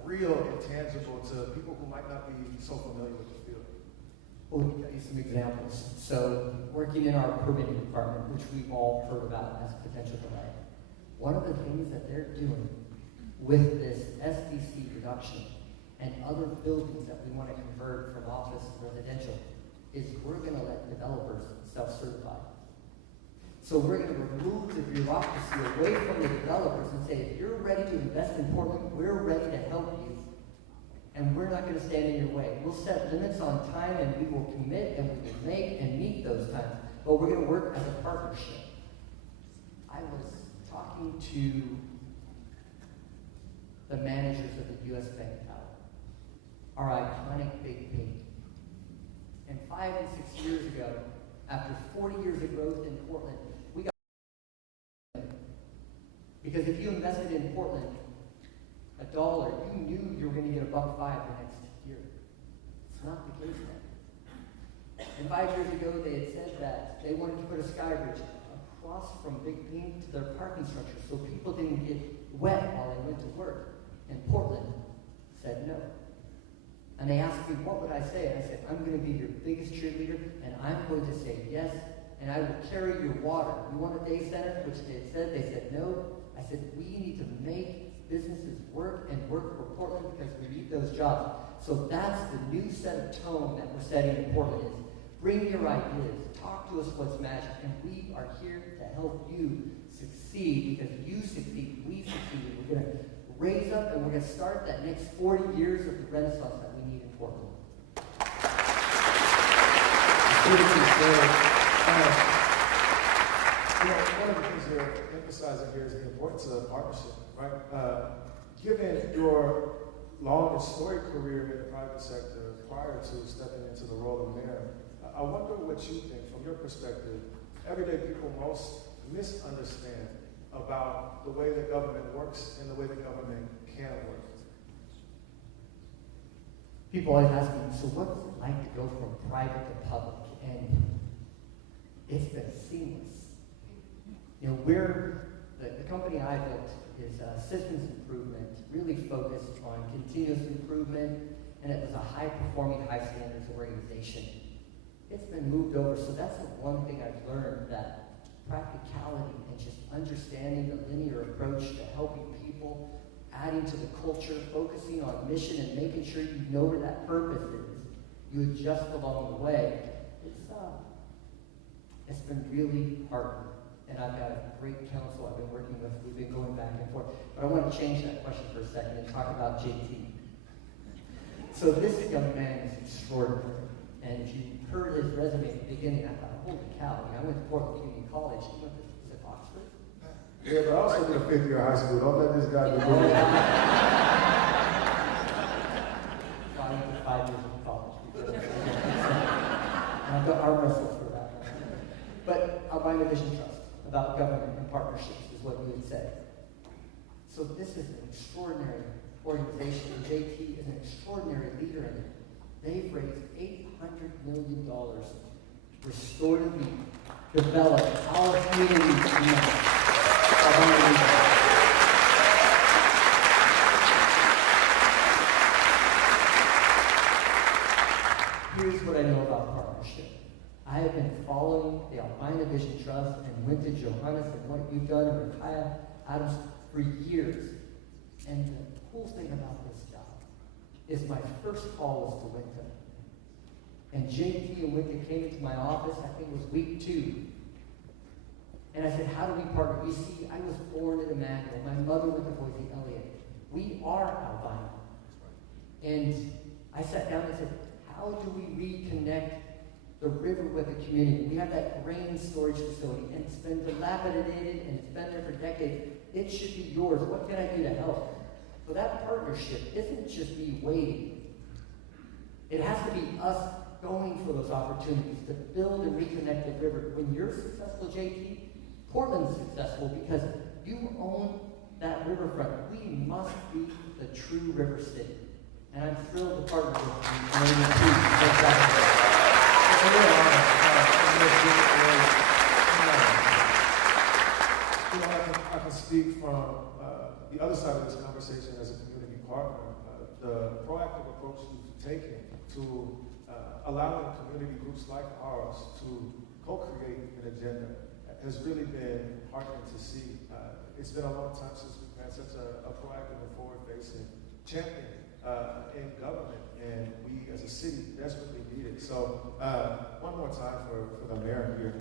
real and tangible to people who might not be so familiar with the field. Well, let me tell you some examples. So, working in our permitting department, which we've all heard about as a potential delay, one of the things that they're doing with this SDC reduction, and other buildings that we want to convert from office to residential is we're going to let developers self-certify. So we're going to remove the bureaucracy away from the developers and say, if you're ready to invest in Portland, we're ready to help you. And we're not going to stand in your way. We'll set limits on time and we will commit and we will make and meet those times. But we're going to work as a partnership. I was talking to the managers of the U.S. Bank Tower, our iconic big pink. And 5 and 6 years ago, after 40 years of growth in Portland, we got because if you invested in Portland $1, you knew you were going to get $1.05 the next year. It's not the case now. And 5 years ago, they had said that they wanted to put a sky bridge across from Big Pink to their parking structure so people didn't get wet while they went to work. And Portland said no. And they asked me, what would I say? And I said, I'm going to be your biggest cheerleader, and I'm going to say yes, and I will carry your water. You want a day center? Which they said. They said no. I said, we need to make businesses work and work for Portland because we need those jobs. So that's the new set of tone that we're setting in Portland is bring your ideas, talk to us what's magic, and we are here to help you succeed because you succeed, we succeed. We're going to raise up and we're going to start that next 40 years of the renaissance that we need in Portland. One of the things you're emphasizing here is the importance of partnership, right? Given your long and storied career in the private sector prior to stepping into the role of mayor, I wonder what you think, from your perspective, everyday people most misunderstand about the way that government works and the way that government can work. People always ask me, so what's it like to go from private to public? And it's been seamless. You know, the company I built is systems improvement, really focused on continuous improvement, and it was a high-performing, high-standards organization. It's been moved over, so that's the one thing I've learned, that practicality and just understanding the linear approach to helping people, adding to the culture, focusing on mission and making sure you know where that purpose is. You adjust along the way. It's been really heartening. And I've got a great council I've been working with. We've been going back and forth. But I want to change that question for a second and talk about JT. So this young man is extraordinary. And if you heard his resume at the beginning, I thought, holy cow, I went to Portland Community College. He went to, was it Oxford? Yeah, but I also did a 5th-year high school. Don't let this guy do it. I went to 5 years of college. And I've got arm wrestled for that. But Albina Vision Trust, about government and partnerships, is what you had said. So this is an extraordinary organization. JT is an extraordinary leader in it. They've raised $800 million to restoratively develop our community. Here's what I know about partnership. I have been following the Albina Vision Trust and went to Johannes and what you've done with Kaya Adams for years. And the cool thing about this job is my first call was to Winter. And JT and Winter came into my office, I think it was week 2. And I said, how do we partner? You see, I was born in Emmanuel. My mother went to Boise Elliott. We are Albina. And I sat down and said, how do we reconnect the river with the community? We have that grain storage facility, and it's been dilapidated, and it's been there for decades. It should be yours. What can I do to help? So that partnership isn't just me waiting. It has to be us going for those opportunities to build and reconnect the river. When you're successful, JT, Portland's successful because you own that riverfront. We must be the true river city. And I'm thrilled to partner with you. I can speak from the other side of this conversation as a community partner. The proactive approach you've taken to allowing community groups like ours to co-create an agenda has really been heartening to see. It's been a long time since we've had such a proactive and forward-facing champion in government, and we as a city desperately need it. So one more time for the mayor here.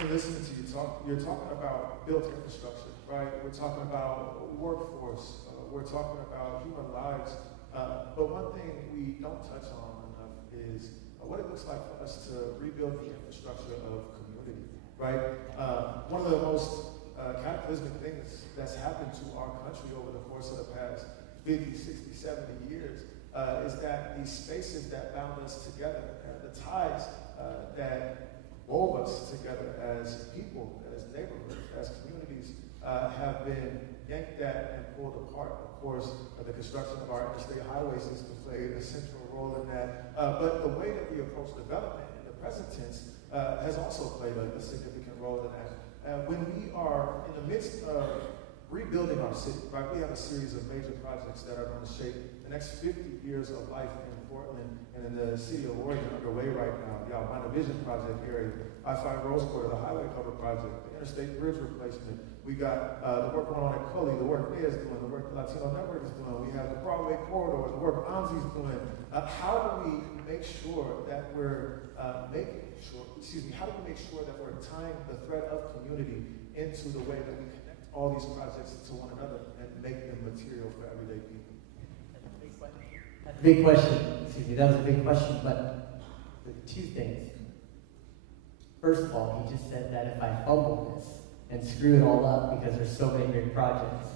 And listening to you talk, you're talking about built infrastructure, right? We're talking about workforce. We're talking about human lives. But one thing we don't touch on enough is what it looks like for us to rebuild the infrastructure of community, right? One of the most cataclysmic things that's happened to our country over the course of the past 50, 60, 70 years is that these spaces that bound us together, the ties that wove us together as people, as neighborhoods, as communities, have been yanked at and pulled apart. Of course, the construction of our interstate highway system played a central role in that. But the way that we approach development in the present tense has also played a significant role in that. When we are in the midst of rebuilding our city, right, we have a series of major projects that are going to shape the next 50 years of life in Portland and in the city of Oregon underway right now. The Alpina Vision Project area, I-5 Rose Quarter, the highway cover project, the interstate bridge replacement. We got the work going on at Cully, the work Mia is doing, the work the Latino Network is doing. We have the Broadway corridor, the work Anzi's doing. How do we make sure that we're how do we make sure that we're tying the thread of community into the way that we connect all these projects to one another and make them material for everyday people? That's a big question. Excuse me, that was a big question, but two things. First of all, he just said that if I fumble this and screw it all up because there's so many great projects,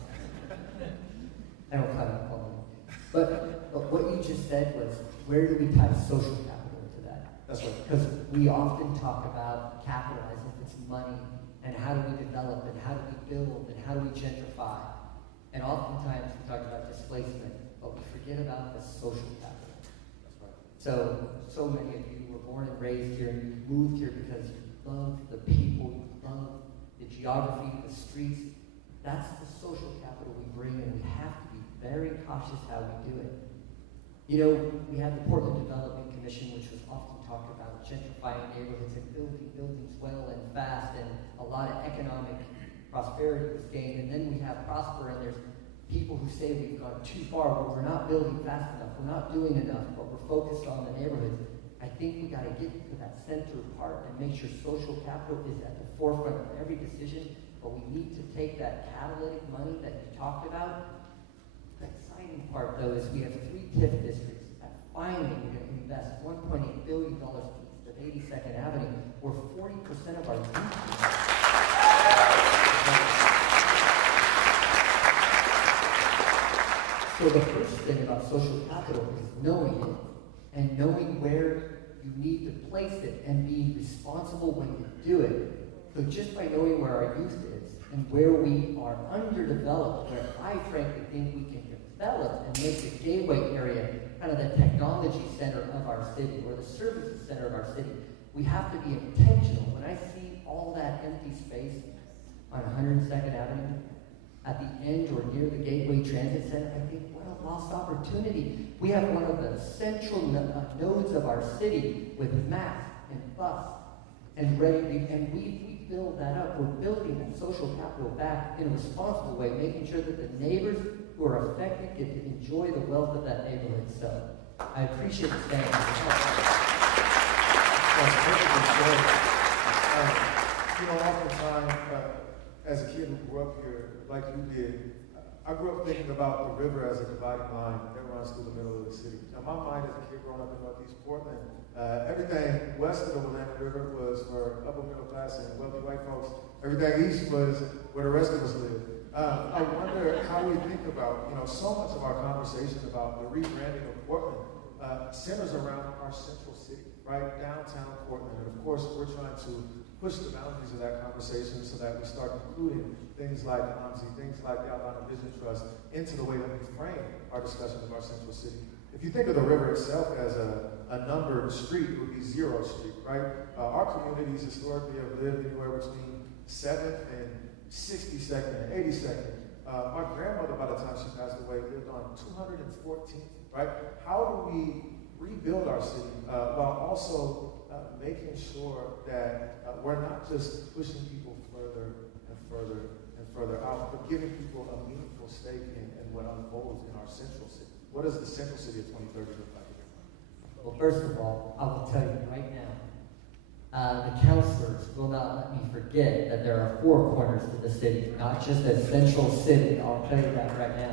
I don't plan on fumbling. But what you just said was, where do we tie social capital into that? That's right. Because we often talk about capital as if it's money, and how do we develop, and how do we build, and how do we gentrify? And oftentimes we talk about displacement, but we forget about the social capital. That's right. So many of you were born and raised here, and you moved here because you love the people, you love the geography, the streets. That's the social capital we bring, and we have to be very cautious how we do it. You know, we had the Portland Development Commission, which was often talked about gentrifying neighborhoods and building buildings well and fast, and a lot of economic prosperity was gained. And then we have Prosper, and there's people who say we've gone too far, but we're not building fast enough, we're not doing enough, but we're focused on the neighborhoods. I think we got to get to that center part and make sure social capital is at the forefront of every decision, but we need to take that catalytic money that you talked about. The exciting part, though, is we have 3 TIF districts that finally we're going to invest $1.8 billion east of 82nd Avenue, where 40% of our youth. So the first thing about social capital is knowing it, and knowing where you need to place it, and being responsible when you do it. So just by knowing where our youth is, and where we are underdeveloped, where I frankly think we can develop and make the gateway area kind of the technology center of our city, or the services center of our city, we have to be intentional. When I see all that empty space on 102nd Avenue, at the end or near the Gateway Transit Center, I think, what a lost opportunity. We have one of the central nodes of our city with math and bus and we build that up. We're building that social capital back in a responsible way, making sure that the neighbors who are affected get to enjoy the wealth of that neighborhood. So I appreciate you saying Oftentimes, as a kid who grew up here, like you did, I grew up thinking about the river as a dividing line that runs through the middle of the city. Now, my mind as a kid growing up in Northeast Portland, everything west of the Willamette River was for upper middle class and wealthy white folks. Everything east was where the rest of us lived. I wonder how we think about, so much of our conversation about the rebranding of Portland centers around our central city, right? Downtown Portland. And of course, we're trying to push the boundaries of that conversation so that we start including things like Anzi, things like the Alpina Vision Trust into the way that we frame our discussion of our central city. If you think of the river itself as a numbered street, it would be 0 Street, right? Our communities historically have lived anywhere between 7th and 62nd and 82nd. My grandmother, by the time she passed away, lived on 214th, right? How do we rebuild our city while also making sure that we're not just pushing people further and further out, but giving people a meaningful stake in what unfolds in our central city. What does the central city of 2030 look like? Well, first of all, I will tell you right now, the counselors will not let me forget that there are four corners to the city, not just a central city. I'll tell you that right now.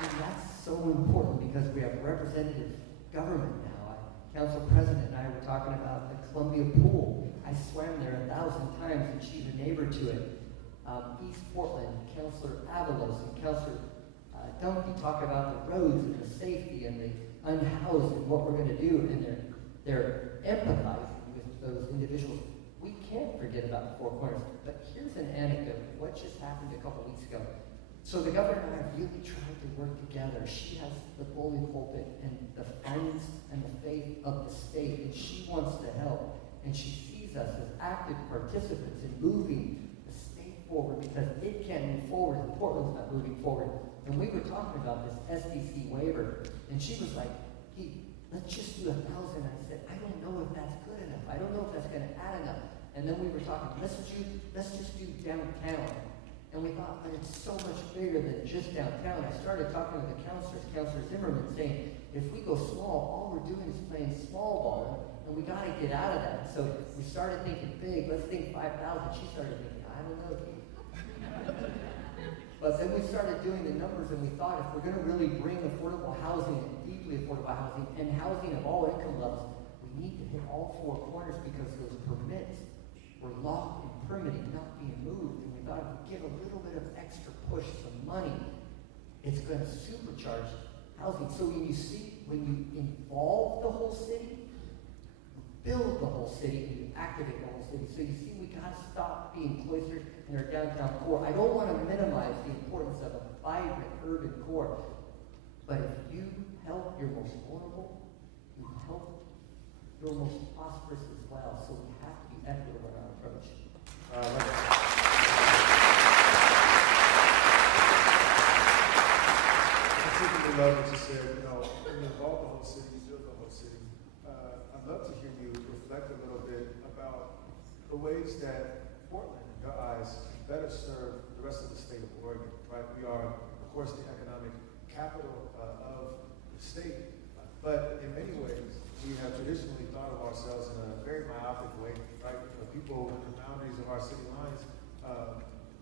And that's so important because we have representative government now. Council President and I were talking about the Columbia Pool. I swam there 1,000 times, and she's a neighbor to it. East Portland, Councilor Avalos and Councilor Dunphy talk about the roads and the safety and the unhoused and what we're going to do, and they're empathizing with those individuals. We can't forget about the Four Corners. But here's an anecdote of what just happened a couple weeks ago. So the governor and I really tried to work together. She has the bully pulpit and the funds and the faith of the state, and she wants to help. And she sees us as active participants in moving the state forward because it can't move forward if Portland's not moving forward. And we were talking about this SDC waiver, and she was like, "Hey, let's just do 1,000." I said, "I don't know if that's good enough. I don't know if that's going to add enough." And then we were talking, let's just do downtown. And we thought, but it's so much bigger than just downtown. I started talking with the counselors, Counselor Zimmerman, saying, if we go small, all we're doing is playing small ball, and we got to get out of that. So we started thinking big. Let's think 5,000. She started thinking, I don't know. But then we started doing the numbers, and we thought if we're going to really bring affordable housing, and deeply affordable housing, and housing of all income levels, we need to hit all four corners because those permits were locked in permitting, not being moved. And we thought if we give a little bit of extra push, some money, it's going to supercharge housing. So when you involve the whole city, you build the whole city, and you activate the whole city. So you see, we got to stop being cloistered in our downtown core. I don't want to minimize the importance of a vibrant urban core, but if you help your most vulnerable, you help your most prosperous as well. So we have to be equitable in our approach. I particularly love what you said. When you involve the whole city, you build the whole city. I'd love to hear you reflect a little bit about the ways that Portland, in your eyes, can better serve the rest of the state of Oregon. Right? We are, of course, the economic capital of the state, but in many ways, we have traditionally thought of ourselves in a very myopic way. Right? People in the boundaries of our city lines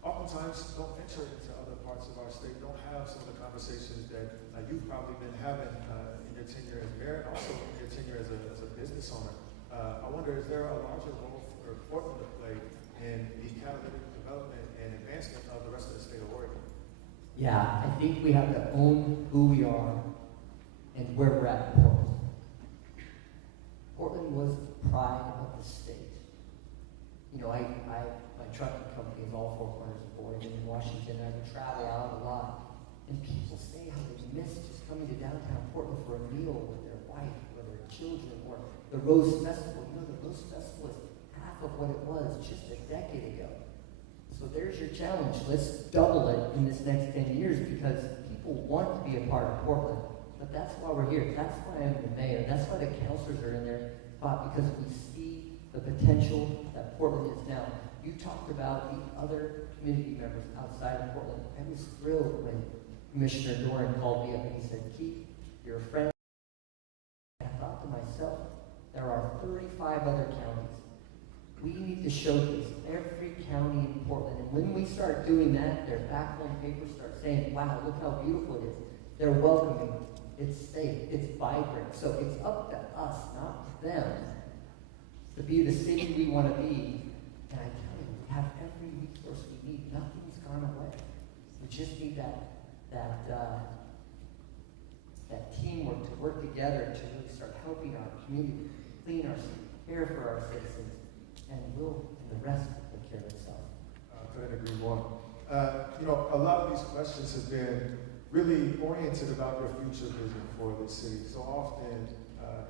oftentimes don't venture into other parts of our state, don't have some of the conversations that you've probably been having in your tenure as mayor and also in your tenure as a business owner. I wonder, is there a larger role for Portland to play in the catalytic development and advancement of the rest of the state of Oregon? Yeah, I think we have to own who we are and where we're at in Portland. Portland was the pride of the state. My trucking company is all four corners of Oregon and Washington, and I would travel out a lot. And people say how they miss just coming to downtown Portland for a meal with their wife or their children, or the Rose Festival. The Rose Festival is half of what it was just a decade ago. So there's your challenge. Let's double it in this next 10 years because people want to be a part of Portland. But that's why we're here. That's why I'm the mayor. That's why the councilors are in there, because we see the potential that Portland is now. You talked about the other community members outside of Portland. I was thrilled when Commissioner Doran called me up and he said, Keith, you're a friend. I thought to myself, there are 35 other counties. We need to showcase every county in Portland. And when we start doing that, their backbone papers start saying, wow, look how beautiful it is. They're welcoming. It's safe. It's vibrant. So it's up to us, not them, to be the city we want to be. And I tell you, we have every resource we need. Nothing's gone away. We just need that teamwork to work together to really start helping our community, clean our city, care for our citizens, and the rest will take care of itself. Couldn't agree more. A lot of these questions have been really oriented about your future vision for the city. So often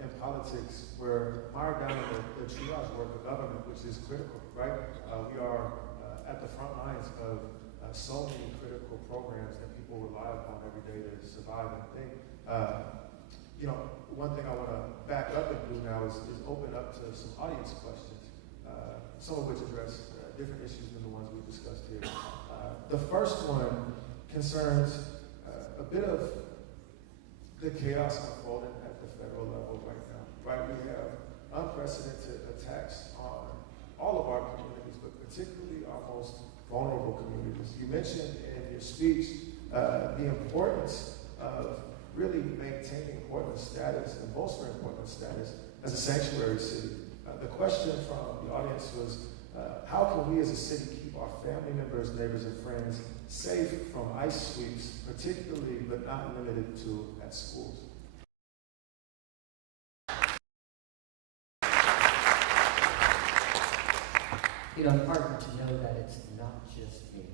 in politics, we're mired down in the triage work of government, which is critical, right? We are at the front lines of so many critical programs that people rely upon every day to survive and think. one thing I want to back up and do now is open up to some audience questions, some of which address different issues than the ones we discussed here. The first one concerns a bit of the chaos unfolding at the federal level right now. Right, we have unprecedented attacks on all of our communities, but particularly our most vulnerable communities. You mentioned in your speech the importance of really maintaining Portland's status and bolstering Portland's status as a sanctuary city. The question from the audience was, how can we as a city keep our family members, neighbors, and friends safe from ICE sweeps, particularly but not limited to at schools? I'm heartened to know that it's not just me.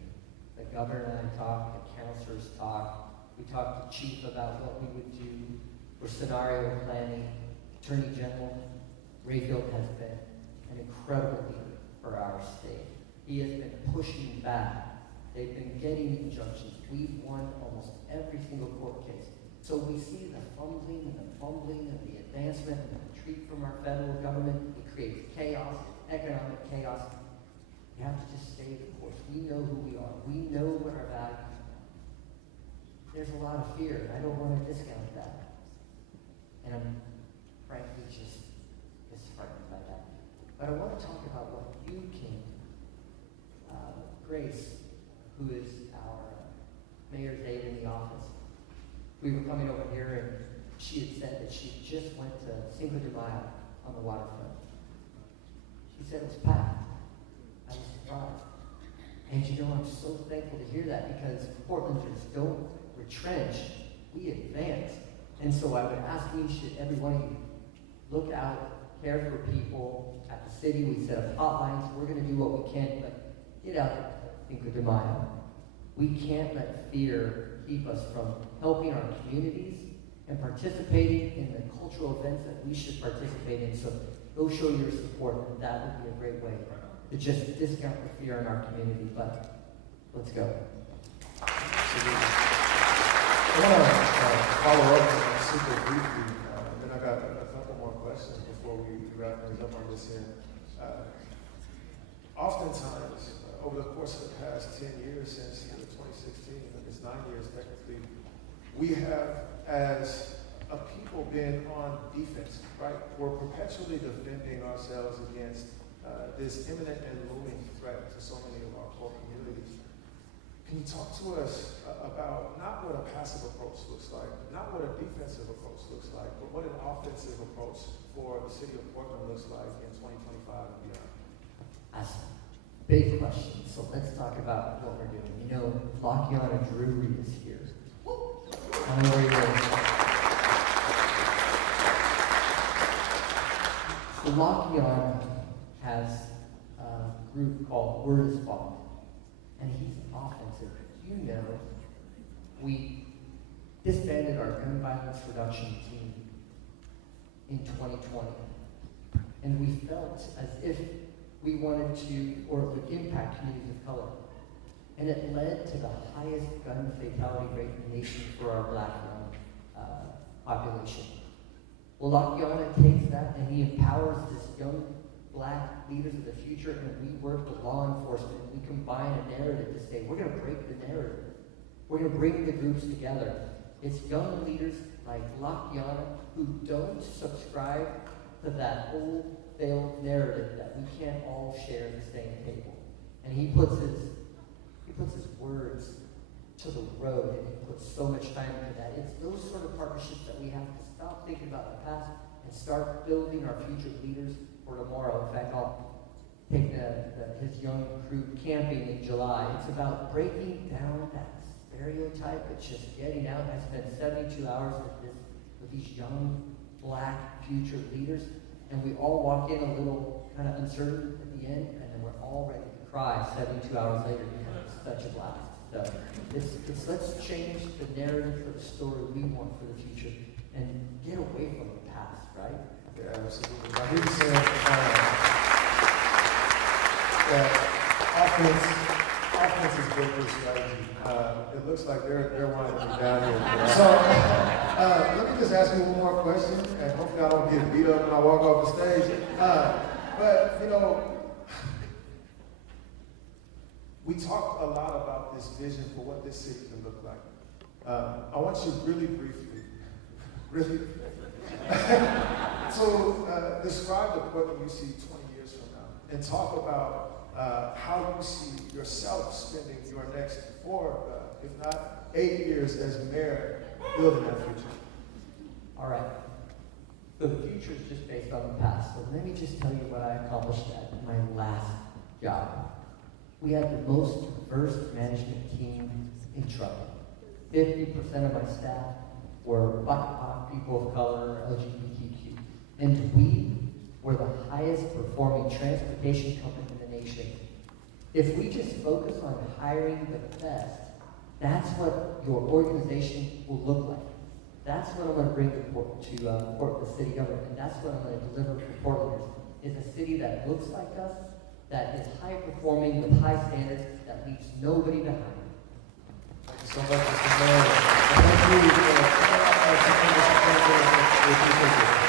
The governor and I talk, the counselors talk, we talked to Chief about what we would do. We're scenario planning. Attorney General Rayfield has been an incredible leader for our state. He has been pushing back. They've been getting injunctions. We've won almost every single court case. So we see the fumbling and the advancement and the retreat from our federal government. It creates chaos, economic chaos. We have to just stay the course. We know who we are. We know what our values are. There's a lot of fear, and I don't want to discount that. And I'm frankly just disheartened by that. But I want to talk about what you can, Grace, who is our mayor's aide in the office. We were coming over here, and she had said that she just went to Cinco de Mayo on the waterfront. She said it was packed. I was surprised. And I'm so thankful to hear that, because Portlanders don't retrench, we advance. And so I would ask each and every one of you, look out, care for people. At the city, we set up hotlines. We're going to do what we can, but get out there, Cinco de Mayo. We can't let fear keep us from helping our communities and participating in the cultural events that we should participate in. So go show your support, and that would be a great way to just discount the fear in our community. But let's go. I want to follow up on that super briefly, then I got a couple more questions before we wrap things up on this here. Oftentimes, over the course of the past 10 years since 2016, and it's 9 years technically, we have, as a people, been on defense, right? We're perpetually defending ourselves against this imminent and looming threat to so many of our core communities. Can you talk to us about not what a passive approach looks like, not what a defensive approach looks like, but what an offensive approach for the city of Portland looks like in 2025 and beyond? That's a big question. So let's talk about what we're doing. Lakiana Drury is here. How are you? So Lakiana has a group called Word is Bond, and he's offensive. We disbanded our gun violence reduction team in 2020, and we felt as if we wanted to, or it would impact communities of color. And it led to the highest gun fatality rate in the nation for our Black young population. Well, Lakiana takes that and he empowers this young Black leaders of the future, and we work with law enforcement. We combine a narrative to say, we're going to break the narrative. We're going to bring the groups together. It's young leaders like Lakiana who don't subscribe to that old, failed narrative that we can't all share the same table. And he puts his words to the road, and he puts so much time into that. It's those sort of partnerships that we have to stop thinking about the past and start building our future leaders for tomorrow. In fact, I'll take his young crew camping in July. It's about breaking down that stereotype. It's just getting out. I spent 72 hours with these young Black future leaders, and we all walk in a little kind of uncertain at the end, and then we're all ready to cry 72 hours later because it's such a blast. So it's let's change the narrative for the story we want for the future and get away from the past, right? Yeah, absolutely. I hear you saying that offense offense is built this strategy. It looks like they're wanting me down here. So let me just ask you one more question, and hopefully I don't get beat up when I walk off the stage. But you know, we talked a lot about this vision for what this city can look like. I want you really briefly, to describe the Portland you see 20 years from now, and talk about how you see yourself spending your next 4, if not 8 years as mayor, building that future. All right. So the future is just based on the past. So let me just tell you what I accomplished at my last job. We had the most diverse management team in trouble. 50% of my staff were BIPOC, people of color, LGBTQ. And we were the highest performing transportation company in the nation. If we just focus on hiring the best, that's what your organization will look like. That's what I'm going to bring to Portland City government, and that's what I'm going to deliver to Portlanders, is a city that looks like us, that is high performing with high standards, that leaves nobody behind. Thank you so much, Mr. Mayor. And thank you for